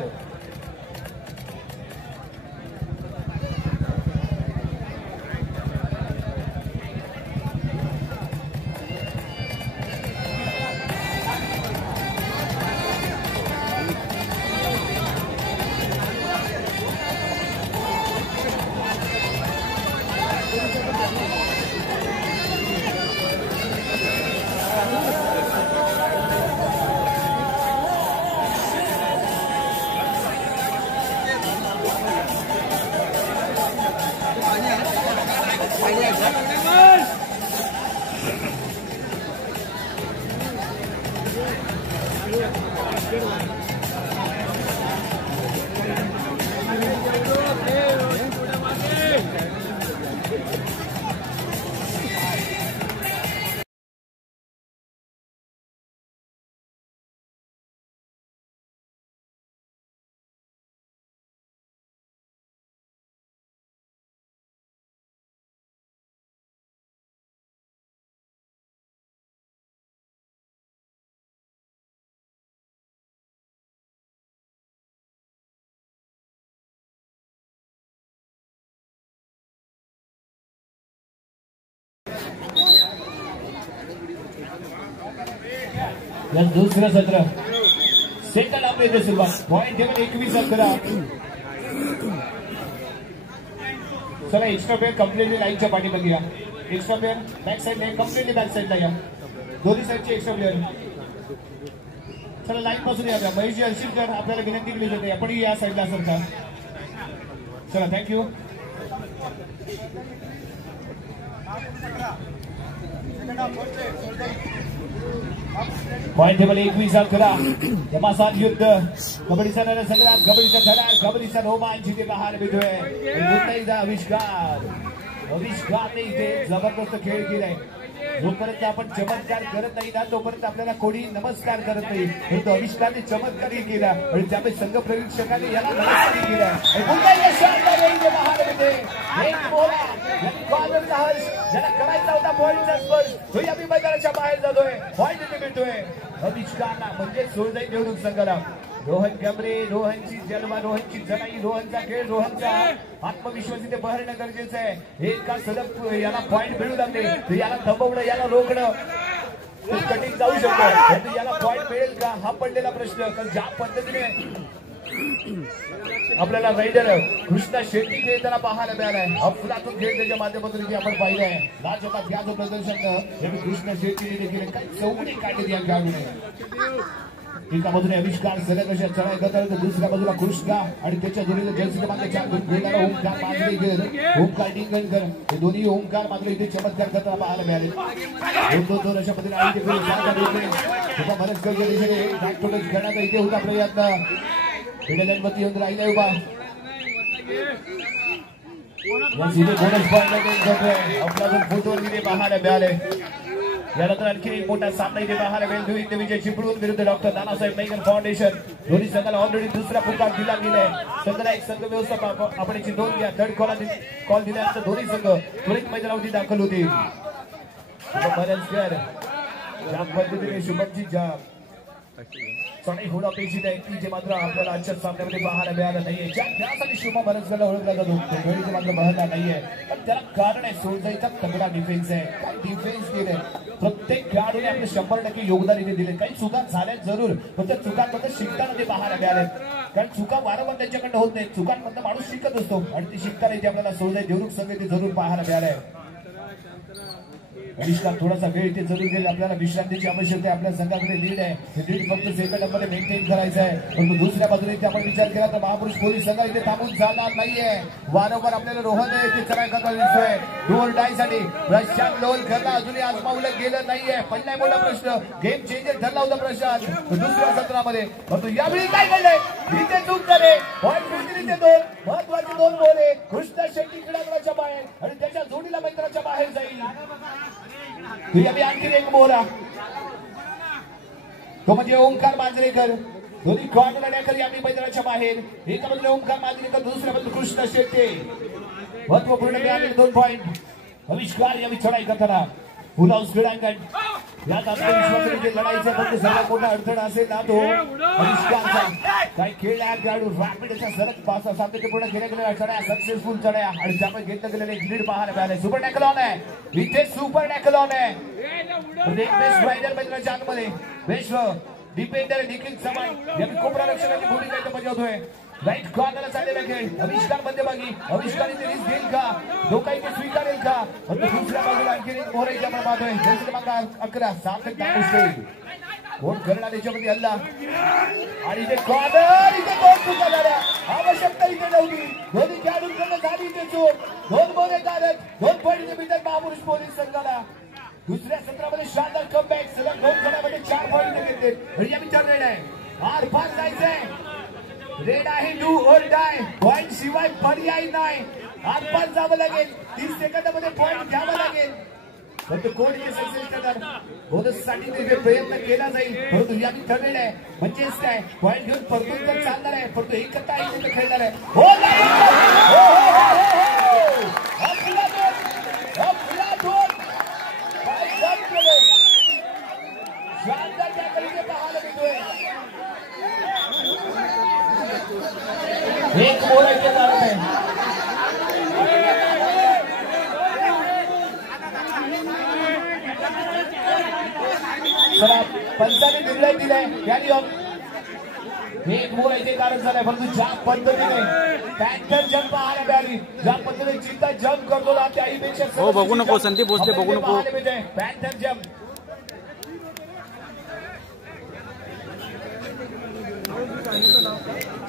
दुसरं सत्र सेकंड आपले सुरुवात पॉईंट टेबल 21-11. चला एक्स्ट्रा प्लेअर कम्प्लिटली लाईनच्या पाठीमागे या. एक्स्ट्रा प्लेअर बॅक साईड नाही कम्प्लिटली बॅक साईडला या. दोन्ही साईडचे एक्स्ट्रा प्लेअर चला लाईन पासून या. महेशजी हर्षिलकर आपल्याला विनंती केली जाते आपण या साईडला असेल का. चला थँक्यू. Point table 21-11. घमासान युद्ध कबड्डीचा संग्राम कबड्डीचा धडा कबड्डीचा रोमांच इथे पाहायला मिळतोय. आविष्कारने इथे जबरदस्त खेळ केलाय. जोपर्यंत आपण चमत्कार करत नाही ना तोपर्यंत आपल्याला कोणी नमस्कार करत नाही. परंतु आविष्कारने चमत्कारही केला आणि त्यामुळे संघ प्रशिक्षकाने याला नमस्कार केला. ज्याला करायचा होता पॉईंटचा स्पर्श तो या मैदानाच्या बाहेर जातोय. पॉईंट इथे मिळतोय आविष्कारला म्हणजे सोळजाई देवरुख संघाला. रोहन गमरे, रोहनची जन्म, रोहनची जनाई, रोहनचा खेळ, रोहनचा आत्मविश्वास इथे बहरणं गरजेचं आहे. एका सलग याला पॉइंट मिळू लागले तर याला थांबवणं, याला रोखणं कठीण जाऊ शकतो. याला पॉइंट मिळेल का हा पडलेला प्रश्न. कारण ज्या पद्धतीने आपल्याला रायडर कृष्णा शेट्टी खेळताना पाहायला मिळालाय, अफलातून खेळ त्याच्या माध्यमातून आपण पाहिलंय. लाजवाब या जो प्रदर्शन कृष्णा शेट्टीने देखील काही चौकडी काढली या खेळाडूने. एका बाजूने आविष्कार सलग अशा चढाई करतात, दुसऱ्या बाजूला कृष्णा आणि त्याच्या जोडीला जर्सी क्रमांक 4 ओमकार मांजरेकर, ओमकार डिंगणकर हे दोन्ही ओमकार मात्र इथे चमत्कार करताना पाहायला मिळाले. 2-2 अशा पद्धतीने आणि करण्याचा इथे होता प्रयत्न. गणपती येऊन राहिलाय उभा. आपला फोटोवर तिथे पाहायला मिळाले. यानंतर आणखी एक मोठा सामना इथे पाहायला मिळेल. विजय चिपळूण विरुद्ध डॉक्टर नानासाहेब नाईकर फाउंडेशन. दोन्ही संघाला ऑलरेडी दुसरा पुकार दिला गेलाय. संघाला एक संघ व्यवस्थापन आपण याची नोंद घ्या. थर्ड कॉल दिल्यानंतर दोन्ही संघ त्वरित मैदानावरती दाखल होतील. ज्या पद्धतीने शुभमची चढाई होणं अपेक्षित आहे की जे मात्र आपल्याला आजच्या सामन्यामध्ये पाहायला मिळालं नाहीये. त्यासाठी शुभम बऱ्याचवेळेला ओळखला जातो, तो मात्र बहरला नाहीये. पण त्याला कारण आहे सोळजाईचा तगडा डिफेन्स आहे. काय डिफेन्स केलंय. प्रत्येक खेळाडूने आपलं 100% योगदान इथे दिले. काही चुका झाल्या जरूर, पण त्या चुकांमध्ये शिकताना ते पाहायला मिळाले. कारण चुका वारंवार त्यांच्याकडनं होत नाही. चुकांमधनं माणूस शिकत असतो आणि ती शिकताना इथे आपल्याला सोळजाई देवरुख संघ इथे जरूर पाहायला मिळालंय. आविष्कार थोडासा वेळ इथे जरूर गेले. आपल्याला विश्रांतीची आवश्यकता आहे. आपल्या संघाकडे लीड आहे. हे लीड फक्त सेकंदामध्ये मेंटेन करायचं आहे. परंतु दुसऱ्या बाजूने इथे आपण विचार केला तर महापुरुष पोलीस संघ इथे थांबून जाणार नाहीये. वारंवार आपल्याला रोहन इथे चढाई करता दिसतोय. डोर डायसाठी प्रशांत लोणकरला अजूनही आजमावलं गेलं नाहीये. पहिला मोठा प्रश्न गेम चेंजर ठरला होता प्रशांत दुसऱ्या सत्रामध्ये. परंतु यावेळी काय घडलंय इथे चूक झाले. पॉईंट मिळतील इथे 2 महत्वाचे 2 गोले. कृष्णा शेट्टी क्रीडांगणाच्या बाहेर आणि त्याच्या जोडीला मैदानाच्या बाहेर जाईल. आणखी एक मोहरा तो म्हणजे ओमकार मांजरेकर. दोन्ही कॉर्नर लढ्याकरी आम्ही मैदानाच्या बाहेर. एका बाजूला ओमकार मांजरेकर, दुसऱ्या बाजूला कृष्णा शेट्टी. महत्वपूर्ण मिळालेले 2 पॉइंट. आविष्कार यावी चढाई करताना फुलाऊस क्रीडांगण यात आत्मविश्वासाने लढाईचा फक्त सर्वात मोठा अडथळा असेल ना तो आविष्कारचा. काही खेळ खेळाडू रॅपिड अशा सरळ पासा सातत्यपूर्ण खेळल्या गेलेल्या चढाया, सक्सेसफुल चढाया आणि त्यामुळे घेतलं गेलेलं एक लीड पाहायला मिळालंय. सुपर टॅकल ऑन आहे इथे. सुपर टॅकल ऑन आहे. बेस्ट रायडर मैदानाच्या आतमध्ये बेस्ट डिफेंडर निखिल चव्हाण यांनी कोपरा रक्षकाची भूमिका इथे बजावतोय. राईट कॉर्नरला चाललेला खेळ. आविष्कार मध्यभागी. आविष्कार इथे रिस्क घेईल का, धोका इथे स्वीकारेल का. दुसऱ्या बाजूला आणखी एक मोहरा आपण पाहतोय. जर्सी क्रमांक 11 सार्थक दामुष्टे कोण करणार याच्यामध्ये हल्ला आणि इथे कॉर्नर. इथे 2 चुका झाल्या. आवश्यकता इथे नव्हती. दोन्ही खेळाडूंकडनं झाली इथे चूक. 2 मोहरे काढत 2 पॉईंट इथे मिळतात महापुरुष पोलीस संघाला. दुसऱ्या सत्रामध्ये शानदार कमबॅक. सलग 2 खेळामध्ये 4 पॉईंट घेतले. आणि या विचार रेड आहे. आर पार जायचंय. रेड आहे. डू और डाय. पॉईंट शिवाय पर्याय नाही. आरपार जावं लागेल. 30 सेकंदामध्ये पॉईंट घ्यावा लागेल. परंतु कोण इथे सक्सेस करणार बोनससाठी प्रयत्न केला जाईल. परंतु यावी ठरलेलं आहे. म्हणजेच काय पॉईंट घेऊन परतून तर चालणार आहे. परंतु एकत्र आहे खेळणार आहे. शानदार टॅकल इथे पाहायला मिळतोय. एक मोहरा इथे जात आहे. चला पंचाने निर्णय दिलाय. Carry on. एक मोहरा इथे कारण झालाय. परंतु ज्या पद्धतीने पॅन्थर जंप पाहायला मिळाली, ज्या पद्धतीने चिंता जंप करतो ना त्या आईपेक्षा हो बघू नको संदीप भोसले बघू नको. Panther jump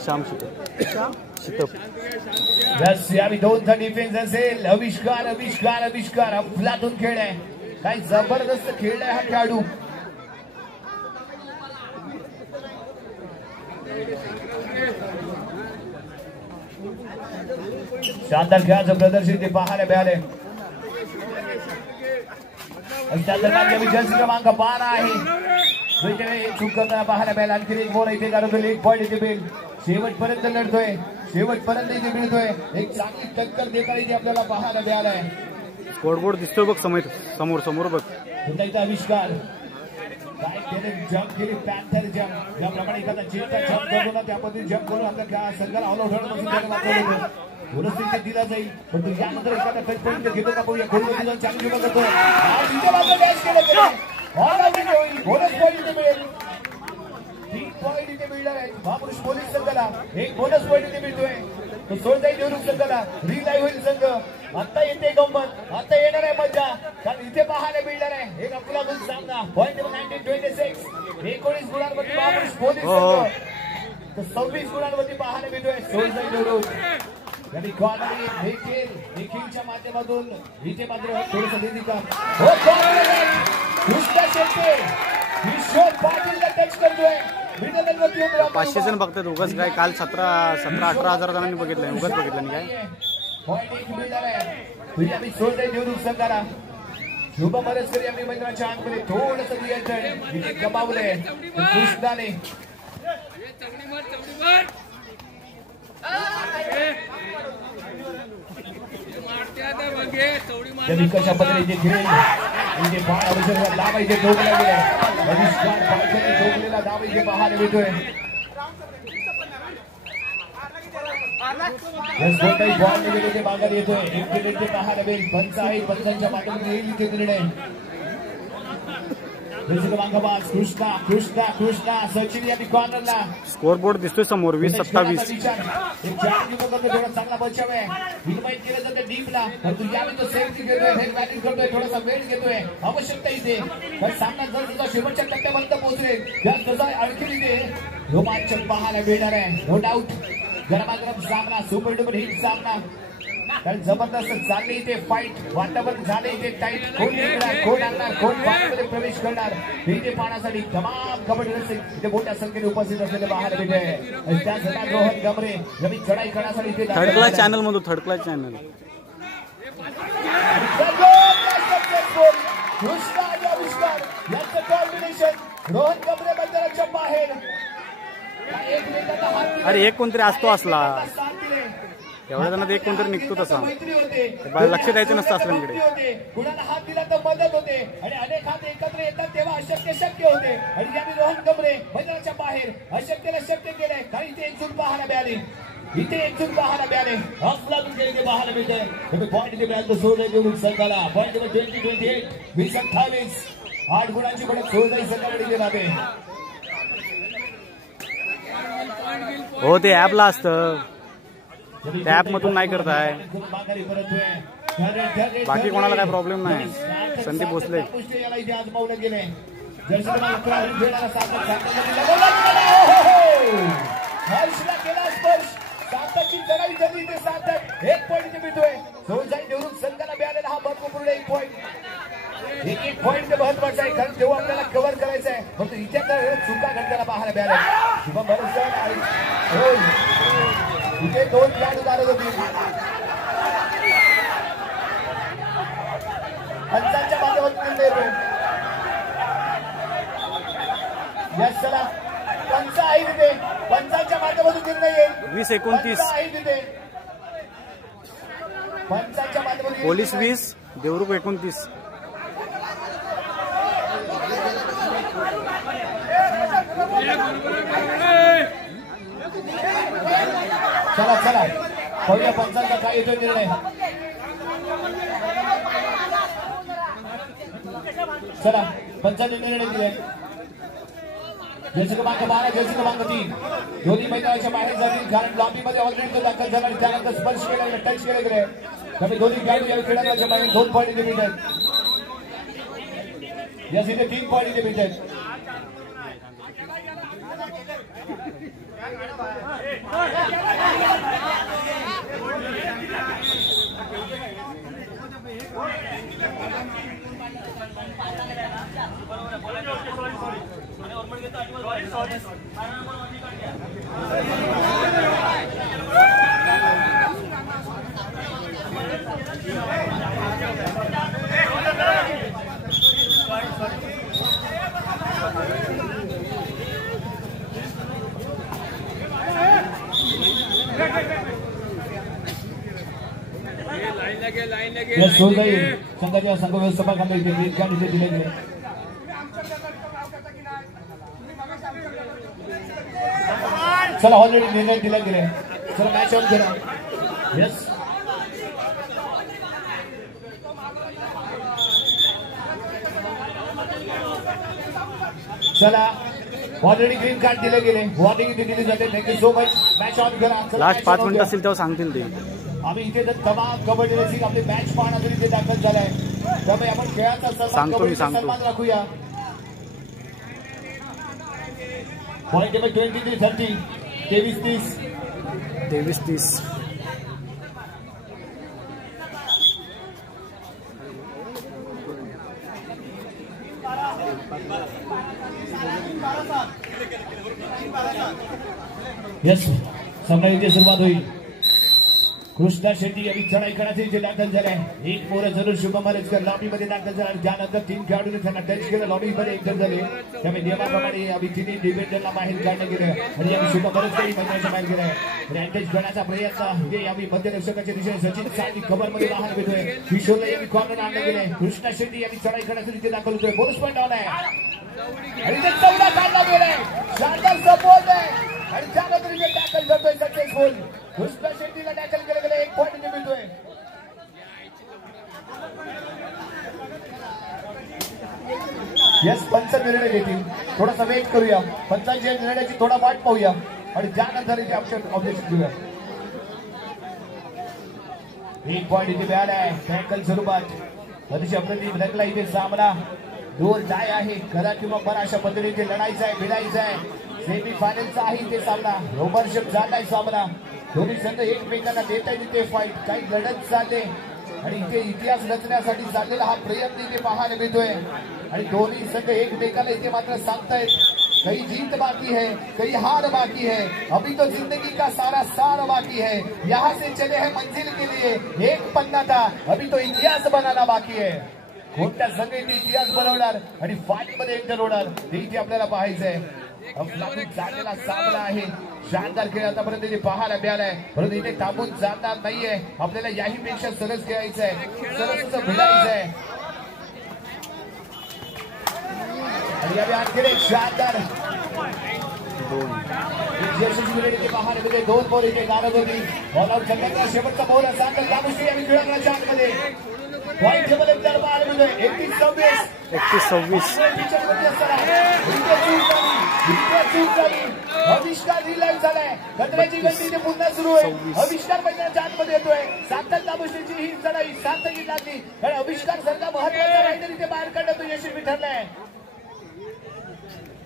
Shyam Shitap. यावी 2चा डिफेन्स असेल. आविष्कार आविष्कार आविष्कार अफलातून खेळ आहे. काय जबरदस्त खेळ आहे हा खेळाडू. शानदार खेळाचं प्रदर्शन ते पाहायला मिळाले. त्या दरम्यान जर्सी क्रमांक 12 आहे. चूक करताना पाहायला मिळाला. आणखी एक मोहरा इथे काढतोय. 1 पॉईंट इथे मिळेल. शेवटपर्यंत लढतोय. शेवटपर्यंत इथे मिळतोय. एक चांगली टक्कर देता इथे आपल्याला पाहायला मिळालाय. स्कोरबोर्ड दिसतोय बघ समोर समोर बघ. पुन्हा इथे आविष्कार काय त्याने जंप केली, पॅन्थर जंप. ज्याप्रमाणे एखादा चिंता जंप करतो ना त्या पद्धतीने जंप करून आपल्या संघाला ऑल आउट होण्यापासून त्याला वाचवलं होतं. बोनस ते दिला जाईल पण तू यानंतर एखादा टच पॉईंट घेतो का पाहूया. कोण दिला चॅलेंज उभा करतो. आज इथे मात्र डॅश केलं गेलं. ऑल आउट होईल. बोनस पॉईंट इथे मिळेल. 3 पॉईंट इथे मिळणार आहे महापुरुष पोलीस संघाला. एक बोनस पॉईंट इथे मिळतोय. तो सोडजाई देवरुख संघाला रिलाईव्ह होईल संघ. आता येते गंमत, आता येणार आहे मजा, कारण इथे पाहायला मिळणार आहे एक अफलातून सामना. Point number 1926. 19 गुणांवरती महापुरुष पोलीस संघ तर 26 गुणांवरती पाहायला मिळतोय सोडजाई देवरुख. यांनी कॉर्नरी देखीलच्या माध्यमातून इथे मात्र थोडंसं दिली का कृष्णा शेट्टे किशोर पाटीलला टच करतोय. 500 जण बघतात उगाच काय. काल 17-18 हजार जणांनी बघितलं, उगाच बघितलं नाही काय. पॉईंट एक मिळणार आहे तुझी आम्ही सोडले देवरुख संघाला. शुभम हरसकर यांनी मैदानाच्या आतमध्ये थोडंसं नियंत्रण इथे गमावलंय कृष्णाने. कशा पद्धतीने खेळ इथे पाहायला दाबा इथे ठोकला गेलाय. ठोकलेला दाबा इथे पाहायला मिळतोय. कोणताही बॉल निघेल इथे माघार येतोय. एक मिनिट पाहायला मिळेल. पंच आहे, पंचांच्या माध्यमातून येईल इथे निर्णय. कृष्णा सचिन यांनी कॉर्नरला. स्कोर बोर्ड दिसतोय समोर 20-27. थोडा चांगला बचाव आहे. इन्व्हाइट केलं जातं डीपला परंतु यावेळी तो सेफ्टी घेतोय, हेड बॅटिंग करतोय, थोडासा वेळ घेतोय. आवश्यकता इथे पण सामना जर तुझा शेवटच्या टप्प्यापर्यंत पोहोचेल त्यात तुझा आणखी इथे रोमांचक पाहायला मिळणार आहे. नो डाऊट गरमागरम सामना, सुपर डुपर हिट सामना. कारण जबरदस्त चालले इथे फाईट. वातावरण झाले इथे टाईट. कोण जिंकणार, कोण आणणार, कोण फायनलमध्ये प्रवेश करणार इथे पाहण्यासाठी तमाम कबड्डी रसिक इथे मोठ्या संख्येने उपस्थित असलेले पाहायला मिळते. त्यासाठी रोहन गमरे रवी चढाई करण्यासाठी इथे थर्ड क्लास चॅनल मधून थर्ड क्लास चॅनल यांचं कॉम्बिनेशन रोहन गमरे मैदानाच्या बाहेर. अरे एक कोणतरी असतो असला एवढ्या जणात एक कोणतरी निघतो तसा. लक्ष द्यायचं नसतं असल्याकडे. कुणाला हात दिला तर मदत होते आणि अनेक हात एकत्र येतात तेव्हा अशक्य शक्य होते. आणि यांनी रोहन गमरे मैदानाच्या बाहेर अशक्यला शक्य केलंय. कारण इथे एकजूट पाहायला मिळाली. इथे एकजूट पाहायला मिळाले. अफलातून केले ते पाहायला मिळतंय. पॉईंट इथे मिळालं सोडलं देवरुख संघाला. Point number 20-28 20-28. 8 गुणांची बढत सोडजाई संघाकडे दिली जाते. हो ते ऍपला असतं, त्या ऍप मधून नाही करताय. बाकी कोणाला काय प्रॉब्लेम नाही. संदीप भोसले एक पॉईंट मिळतोय. सोडजाई देवरुख संघाला मिळालेला हा महत्वपूर्ण एक पॉईंट. एक पॉईंट महत्वाचा आहे कारण तेव्हा आपल्याला कव्हर करायचं आहे. फक्त इथे चुका घडताना पाहायला मिळाल्या. शुभम हरसकर इथे 2 खेळाडू दारत होती. पंचांच्या माध्यमातून निर्णय येतो. यस चला पंच आहे तिथे. पंचांच्या माध्यमातून निर्णय येईल. 20-29 आहे तिथे. पंचांच्या माध्यमातून पोलीस 20 देवरुख 29. चला चला पाहूया पंचांचा काय येतोय निर्णय. चला पंचांनी निर्णय दिले. जर्सी क्रमांक 12 जर्सी क्रमांक 3 दोन्ही मैदानाच्या बाहेर जातील कारण लॉबीमध्ये ऑलरेडी दाखल झाला आणि त्यानंतर स्पर्श केला गेला, टच केले गेले. त्यामुळे दोन्ही खेळाडू या खेळाडूच्या बाहेर 2 पॉईंट इथे मिळतात. या इथे 3 पॉईंट इथे मिळतात. संघाच्या संघ व्यवस्थापकांना दिले गेले. चला ऑलरेडी निर्णय दिला गेलाय. चला मॅच ऑन करा. यस चला ऑलरेडी ग्रीन कार्ड दिले गेले. वॉर्निंग दिली जाते. Thank you so much. Match on करा. लास्ट 5 मिनिटं असतील तेव्हा सांगतील ते. आम्ही इथे जर तमाम कबड्डी रसिक आपली मॅच पाहण्यासाठी इथे दाखल झालाय. त्यामुळे आपण खेळाचा सन्मान राखूया. Point table 23-30 23-30 23-30. यस सामना इथे सुरुवात होईल. कृष्णा शेट्टी यांनी चढाई करण्याचे इथे दाखल झालाय. एक पोरं जरूर शुभम हरजकर लॉबीमध्ये दाखल झाला. त्यानंतर 3 खेळाडूंनी त्यांना टच केलं. लॉबीमध्ये एंटर झाले. त्यामुळे नियमाप्रमाणे आम्ही 3 डिफेंडरला बाहेर काढलं गेलं आणि आम्ही शुभम हरजकर मैदानाच्या बाहेर गेलाय. रॅन्टेज करण्याचा प्रयत्न हे आम्ही मध्यरक्षकाच्या दिशेने सचिन सानी कव्हरमध्ये बाहेर भेटतोय. किशोरला यांनी कॉर्नर आणलं गेलंय. कृष्णा शेट्टी यांनी चढाई करण्यासाठी इथे दाखल होतोय. बोनस पॉईंट ऑन आहे आणि ते चौदा काढला गेलाय. शानदार सपोर्ट आहे आणि त्यानंतर इथे टॅकल करतोय सक्सेसफुल. कृष्णा शेट्टीला टॅकल केलं गेलं. 1 पॉईंट इथे मिळतोय. यस पंच निर्णय घेतील. थोडासा वेट करूया. पंचांच्या निर्णयाची थोडा वाट पाहूया आणि त्यानंतर इथे ऑब्जेक्शन घेऊया. 1 पॉईंट इथे मिळालाय टॅकल स्वरूपात. अतिशय अप्रतिम लागला इथे सामना. दूर जाय आहे. खरा किंवा बरा अशा पद्धतीने लढायचं आहे. भिडायचं आहे. सेमी फायनलचा आहे इथे सामना. रोमरशिप झालाय सामना. दोन्ही संघ एकमेकांना देत आहेत इथे फाईट. काही लढत चालले आणि इथे इतिहास रचण्यासाठी चाललेला हा प्रयत्न इथे पाहायला मिळतोय आणि दोन्ही संघ एकमेकाला इथे मात्र सांगतायत कहीं जीत बाकी है, कहीं हार बाकी है, अभी तो जिंदगी का सारा सार बाकी है. यहाँ से चले हैं मंजिल के लिए. एक पन्ना था, अभी तो इतिहास बनाना बाकी है. कोणत्या संघ इथे इतिहास बनवणार आणि फाईट मध्ये एंटर होणार ते इथे आपल्याला पाहायचंय. अफलातून झालेला सामना आहे. शानदार खेळ आतापर्यंत इथे पाहायला मिळालाय. परंतु इथे थांबून जाणार नाहीये. आपल्याला याहीपेक्षा सरस खेळायचं आहे. सरस भिडायचं आहे. आणि यावेळी आणखी एक शानदार यशस्वी इथे पाहायला मिळते. 2 बॉल इथे गारद होती. ऑल आउट करण्याचा शेवटचा बॉल असा तर यामुळे आम्ही खेळण्याच्या आतमध्ये पॉईंट टेबल एकदा पाहायला मिळतोय. 31-26 अविष्कार रिलाईव्ह झालाय. कचऱ्याची गती इथे पुन्हा सुरू आहे. अविष्कार मैदानाच्या आतमध्ये येतोय. सार्थक दाबुशीची ही चढाई सार्थकी लागली कारण अविष्कार सारखा महत्वाचा रायडर इथे बाहेर काढला तो यशस्वी ठरलाय.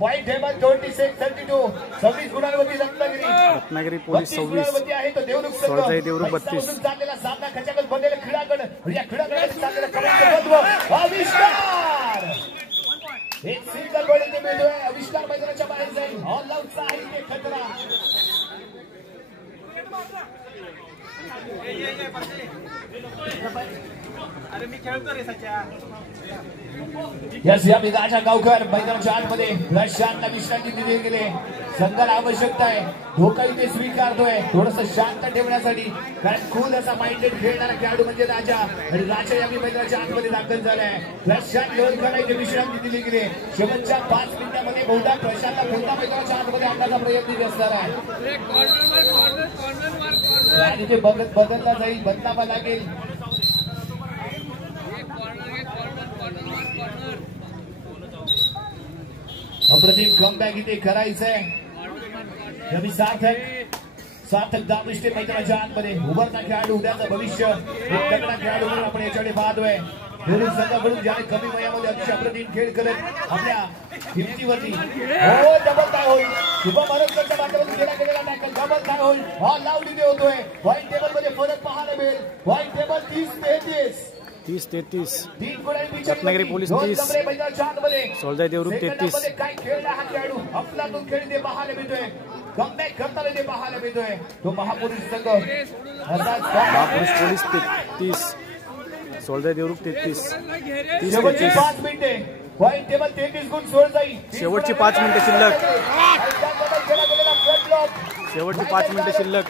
पॉईंट टेबल 26-32 26 गुणांवरती रत्नागिरी पोलीस 26 आहे तो देवरुख सोळजाई देवरुख 32. चाललेला सामना खचाखच बनलेला क्रीडागड या क्रीडागडात चाललेला कमांडो अविष्कार एक सिंगल बॉल इथे मिळतोय. अविष्कार मैदानाच्या बाहेर जाईल. ऑल आउटचा आहे इथे खतरा. अरे मी खेळतो रे सच्या. यस या राजा गावकर मैदानाच्या आतमध्ये शांत विश्रांती दिली गेले. संघाला आवश्यकता आहे. धोका इथे स्वीकारतोय थोडस शांत ठेवण्यासाठी कारण खूप असा माइंडेड खेळणारा खेळाडू म्हणजे राजा आणि राजा या मैदानाच्या आतमध्ये दाखल झालाय. प्रशांत लोणकर इथे विश्रांती दिली गेली. शेवटच्या 5 मिनिटांमध्ये बहुधा प्रशांतला पुन्हा मैदानाच्या आतमध्ये आणण्याचा प्रयत्न असणार आहे. आणि ते बदलला जाईल. बदलावा लागेल. अप्रतिम कमबॅक इथे करायचंय. रवी सार्थक दामिष्टे मैदानाच्या आतमध्ये उभरता खेळाडू उद्याचं भविष्य एक तगडा खेळाडू म्हणून आपण याच्याकडे पाहतोय. दोन्ही संघाकडून ज्याने कमी वयामध्ये अतिशय अप्रतिम खेळ करत आपल्या हिमतीवरती हो डबल काय होईल. शुभम हरजकरच्या माध्यमातून केला गेलेला टॅकल डबल काय होईल. हा लावली इथे होतोय. पॉईंट टेबल मध्ये फरक पाहायला मिळेल. Point table 30-33 Ratnagiri police 30 Soljai Devrukh 33. काय खेळला हा खेळाडू अफलातून खेळ इथे पाहायला मिळतोय. कमबॅक करताना इथे पाहायला मिळतोय तो महापुरुष संघ. महापुरुष पोलीस 33 सोळजाई देवरुख 33. शेवटची 5 मिनिटे. पॉईंट टेबल 33 गुण सोळजाई. शेवटची 5 मिनिटे शिल्लक. शेवटची 5 मिनिटे शिल्लक.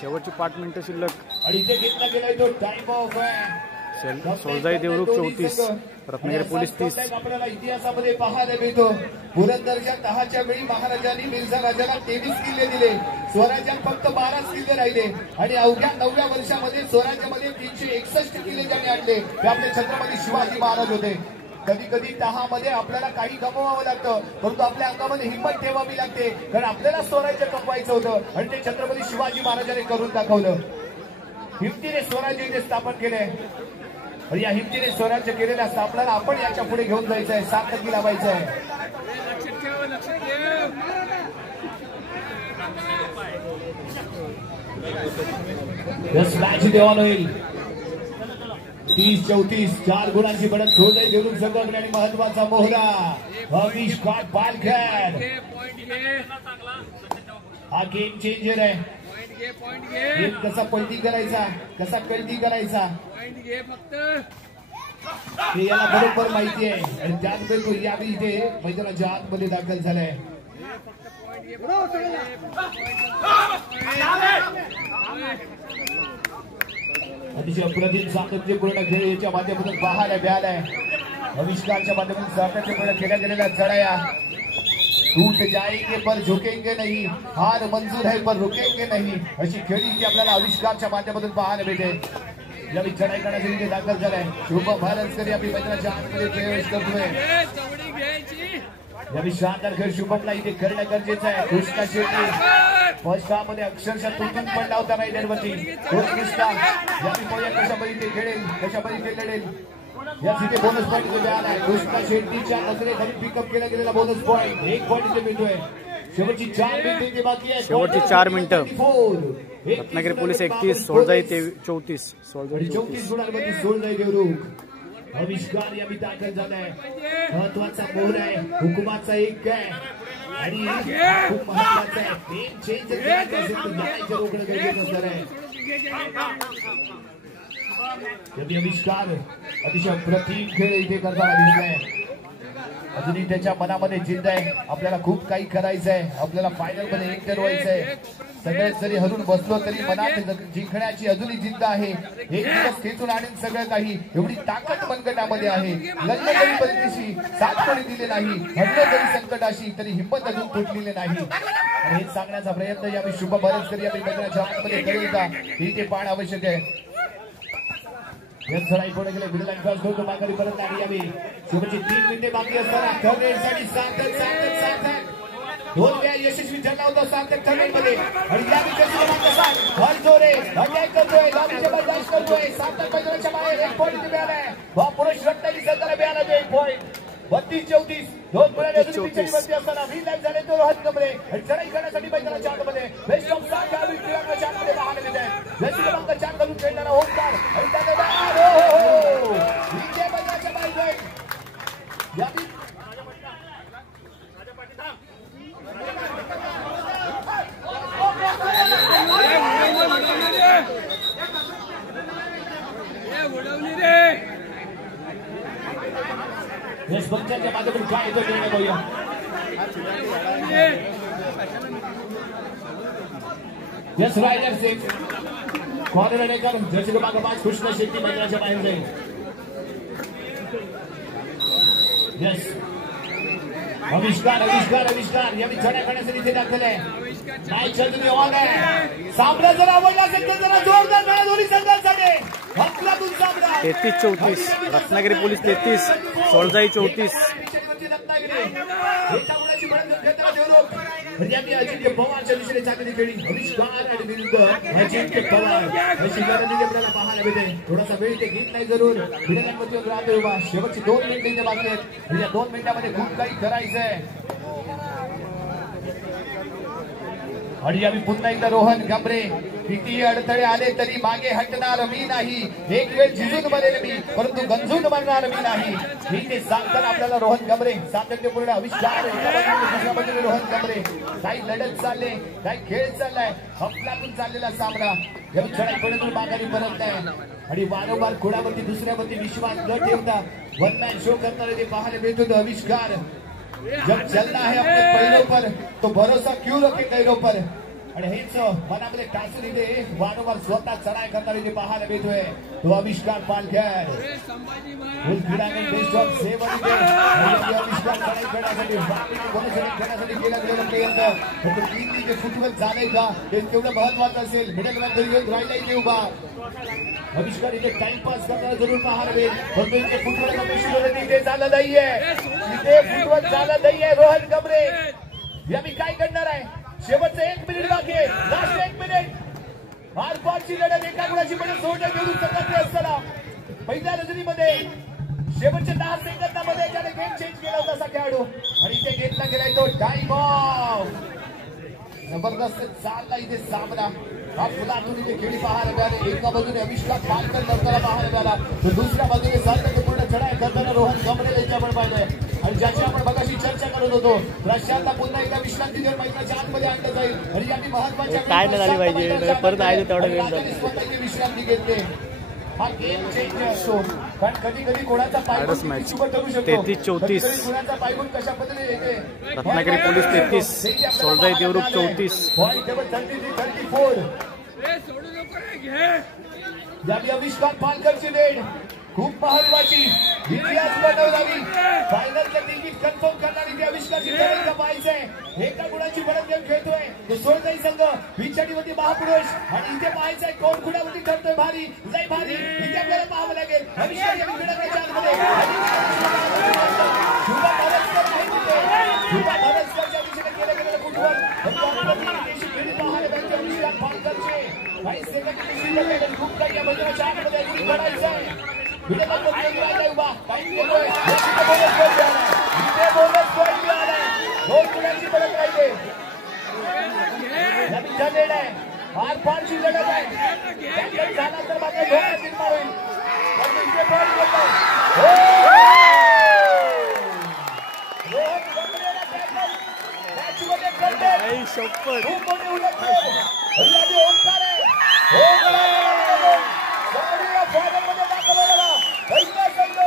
शेवटची 5 मिनिटं शिल्लक. आणि इथे घेतला गेलाय तो time off Soljai Devrukh 34. Ratnagiri police 30. आपल्याला इतिहासामध्ये पाहायला मिळतो. पुरंदरच्या 10च्या वेळी महाराजांनी मिर्झा राजाला 23 किल्ले दिले. स्वराज्यात फक्त 12 किल्ले राहिले आणि अवघ्या 9व्या वर्षामध्ये स्वराज्यामध्ये 361 किल्ले ज्यांनी आणले ते आपले छत्रपती शिवाजी महाराज होते. कधी कधी 10 मध्ये आपल्याला काही गमवावं लागतं, परंतु आपल्या अंगामध्ये हिंमत ठेवावी लागते, कारण आपल्याला स्वराज्य कमवायचं होतं आणि ते छत्रपती शिवाजी महाराजांनी करून दाखवलं. हिमतीने स्वराज्य इथे स्थापन केले. या हिमतीने स्वराज्य केलेलं असतं. आपल्याला आपण याच्या पुढे घेऊन जायचं आहे, सार्थकी लावायचं आहे. मॅच इथे ऑन होईल. 30-34 4 गुणांची बढत सोड आहे देऊन संघटना आणि महत्वाचा मोहरा अविष्कार पालखेड. हा गेम चेंजर आहे. गेम कसा पलटी करायचा, कसा कल्टी करायचा हे याला बरोबर माहिती आहे आणि त्याचवेळी तो यावेळी इथे मैदानाच्या आतमध्ये दाखल झालाय. अतिशय अप्रतिम सातत्यपूर्ण खेळ याच्या माध्यमातून पाहायला मिळालाय. आविष्कारच्या माध्यमातून सातत्यपूर्ण खेळल्या गेलेल्या चढाया. टूट जाएंगे पर झुकेंगे नहीं, हार मंजूर है पर रुकेंगे नहीं, अशी खेळी की आपल्याला आविष्कारच्या माध्यमातून पाहायला मिळते. यावेळी चढाई करण्यासाठी दाखल झालाय. शुभम भारतकरी आपली मैदानाच्या आतमध्ये प्रवेश करतोय. यावेळी शानदार खेळ शुभमला इथे करणं गरजेचं आहे. कृष्णा शेट्टी फर्स्ट हाफ मध्ये अक्षरशः तुटून पडला होता मैदानावरती. कृष्णा यावेळी पाहूया कशा पद्धतीने खेळेल, कशा पद्धतीने लढेल. या तिथे बोनस पॉईंट इथे मिळाला आहे. कृष्णा शेट्टीच्या नजरेखाली पिकअप केला गेलेला बोनस पॉईंट 1 पॉईंट इथे मिळतोय. शेवटची 4 मिनिटे बाकी आहे. शेवटची 4 मिनिटं. रत्नागिरी पोलीस 31 सोळजाई 34 34 गुणांमध्ये सोळजाई देवरुख. आविष्कार यावेळी दाखल झालाय. महत्वाचा मोहर आहे, हुकुमाचा एक आहे आणि खूप महत्वाचा आहे. गेम चेंजर करायचं असेल तर यायचं रोखणं गरजेचं असणार आहे. आविष्कार अतिशय अप्रतिम खेळ इथे करताना दिसलाय. अजूनही त्याच्या मनामध्ये जिद्द आहे. आपल्याला खूप काही करायचं आहे, आपल्याला फायनल मध्ये एंटर व्हायचं आहे. सगळे जरी हरून बसलो तरी मनात जिंकण्याची अजूनही जिद्द आहे. एक दिवस खेचून आणून सगळं काही, एवढी ताकद मनगटामध्ये आहे. लग्न जरी परिस्थिती साथ कोणी दिले नाही, हरलं जरी संकटाशी तरी हिंमत अजून तुटलेली नाही. आणि हे सांगण्याचा प्रयत्न यावेळी शुभ भारतकरी यावेळी मैदानाच्या आतमध्ये करेल का हे ते पाहणं आवश्यक आहे. चढाई पुढे गेले. मिडल क्रॉस करतो माघारी परत आली यावी. शेवटची 3 मिनिटे बाकी असताना थर्ड रेडसाठी सार्थक 2 वेळा यशस्वी ठरला होता सार्थक थर्ड मध्ये. आणि या विकेटचा हर जोरे अटॅक करतोय, लांबीचे बर्दाश्त करतोय. सार्थक मैदानाच्या बाहेर 1 पॉईंट मिळालाय. पुरुष रत्नागिरी संघाला मिळाला 1 पॉईंट. 32-34 2 गुणांनी अजून पिछाडीवरती असताना रिलॅक्स झाले तो रोहन कमरे. आणि चढाई करण्यासाठी मैदानाच्या आतमध्ये बेस्ट ऑफ 7 खेळाडू क्रीडांगणाच्या आतमध्ये पाहायला मिळत आहे. जशी क्रमांक 4 घालून खेळणारा ओंकार आणि त्याने मैदानाच्या बाहेर यावी यस पंचांच्या माध्यमातून काय येतो निर्णय पाहूया. Yes raider Singh corner attacker jersey क्रमांक 5 कृष्णा शेट्टी मैदानाच्या बाहेर जाईल. यस आविष्कार यावेळी चढाई करण्यासाठी इथे दाखल आहे. मॅच अजूनही ऑन आहे. सामना जर आवडला असेल तर जरा जोरदार म्हणा दोन्ही संघांसाठी. 33-34 रत्नागिरी पोलीस 33 सोळजाई 34. अजिंक्य पवारच्या दिशेने चांगली खेळी. आविष्कार आणि विरुद्ध अजिंक्य पवार अशी गरज आपल्याला पाहायला मिळते. थोडासा वेळ ते घेत नाही जरूर. फिरण्यामध्ये राहतोय उभा. शेवटची 2 मिनिटे बाकी आहेत. या 2 मिनिटांमध्ये खूप काही करायचं आहे. आणि यावेळी पुन्हा एकदा रोहन गमरे. किती अडथळे आले तरी मागे हटणार मी नाही. एक वेळ झिजून मरेल मी, परंतु गंजून मरणार मी नाही. मी ते सांगताना आपल्याला रोहन गमरे सातत्यपूर्ण आविष्कार. दुसऱ्या बाजूने रोहन गमरे. काही लढत चालले, काही खेळ चाललाय. हफलातून चाललेला सामना यावेळी चढाई पडून माघारी परत नाही. आणि वारंवार खोडावरती दुसऱ्यावरती विश्वास न ठेवता वन मॅन शो करणारे ते पाहायला मिळत होतं. आविष्कार जब चलना है अपने पैरों पर तो भरोसा क्यों रखे गैरों पर. आणि हेच मनामध्ये टाचून इथे वारंवार स्वतः चढाई करणारे इथे पाहायला मिळतोय तो आविष्कार पालकर क्रीडांगण बेस्ट ऑफ सेव्ह आविष्कार चढाई करण्यासाठी खेळण्यासाठी केला गेलेला प्रयत्न फुटबॉल झालंय का हे तेवढं महत्वाचं असेल मिडल मध्ये घेऊन राहिला इथे उभा आविष्कार इथे टाइमपास करताना जरूर पाहायला मिळेल परंतु इथे फुटबॉल इथे झालं नाहीये इथे फुटबॉल झालं नाहीये रोहन गमरे यावी काय करणार आहे शेवटचं 1 मिनिट बाकी आहे लास्ट 1 मिनिट आरपारची लढत एका गुणाची पण सोडण्यात घेऊन सकत असताना पहिल्या नजरीमध्ये शेवटच्या 10 सेकंदामध्ये ज्याने गेम चेंज केला होता असा खेळाडू आणि इथे घेतला गेलाय तो टाइम ऑफ जबरदस्त चालला इथे सामना हा फुलातून इथे खेळी पाहायला मिळाले एका बाजूने आविष्कार पालकर करताना पाहायला मिळाला तर दुसऱ्या बाजूने सातत्यपूर्ण चढाई करताना रोहन गमरे यांच्या आपण पाहिलंय आणि ज्याची आपण मगाशी चर्चा करत होतो प्रशांतला पुन्हा एकदा विश्रांती देऊन मैदानाच्या आतमध्ये आणलं जाईल आणि यांनी महत्वाच्या काय नाही झाली पाहिजे परत आहे तेवढा वेळ जातो विश्रांती घेतली हा गेम चेंज असतो कारण कधी कधी कोणाचा पायगुण ठरू शकतो 33-34 कोणाचा पायगुण कशा पद्धतीने येते Ratnagiri police 33 Soljai Devrukh 34 point table 33-34 यादी आविष्कार पालकरची लेड खूप महत्वाची इतिहास बनवणारी फायनलचं तिकीट कन्फर्म करणारी ती आविष्कारची लढत पाहायचंय एका गुणाची बळत गेम खेळतोय तो सोळजाई संघ विचारीवरती महापुरुष आणि इथे पाहायचंय कोण गुणावरती ठरतोय भारी लय भारी इथे आपल्याला पाहावं लागेल आविष्कार या क्रीडाच्या आतमध्ये शुभा भारतकर आहे तिथे शुभा भारतकरच्या दिशेने केलं गेलेलं फुटबॉल खेळी पाहायला त्यांचे आविष्कार पालकरचे काही सेकंड खूप काही या मैदानाच्या आतमध्ये लढायचंय विरोधात उभा काही बोनस पॉईंट मिळालाय 2 गुणांची बळत राहिली नवीन लढत आहे आरपारची लढत आहे झाला तर मात्र धोका निर्माण होईल पण इथे पॉईंट घेतो रोहन गमरेला टॅकल मॅचमध्ये करते खूप मोठी उलट आहे ओंकार आहे फायनलमध्ये दाखल होणारा पहिला संघ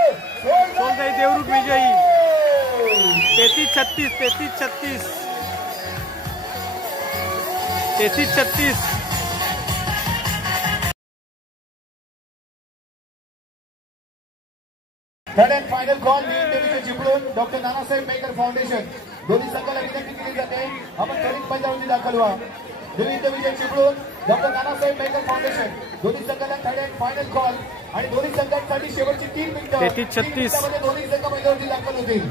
सोळजाई देवरुख विजयी 33-36 third and final call Vijay Chiplun doctor Nanasaheb Mekar foundation दोन्ही संघाला विनंती केली जाते आपण त्वरित मैदानावरती दाखल व्हा विजय चिपळूण डॉक्टर नानासाहेब मेकर फाउंडेशन दोन्ही संघाला थर्ड अँड फायनल कॉल आणि दोन्ही संघांसाठी शेवटची 3 मिनिटं 33-36 दोन्ही संघ मैदानावरती दाखल होतील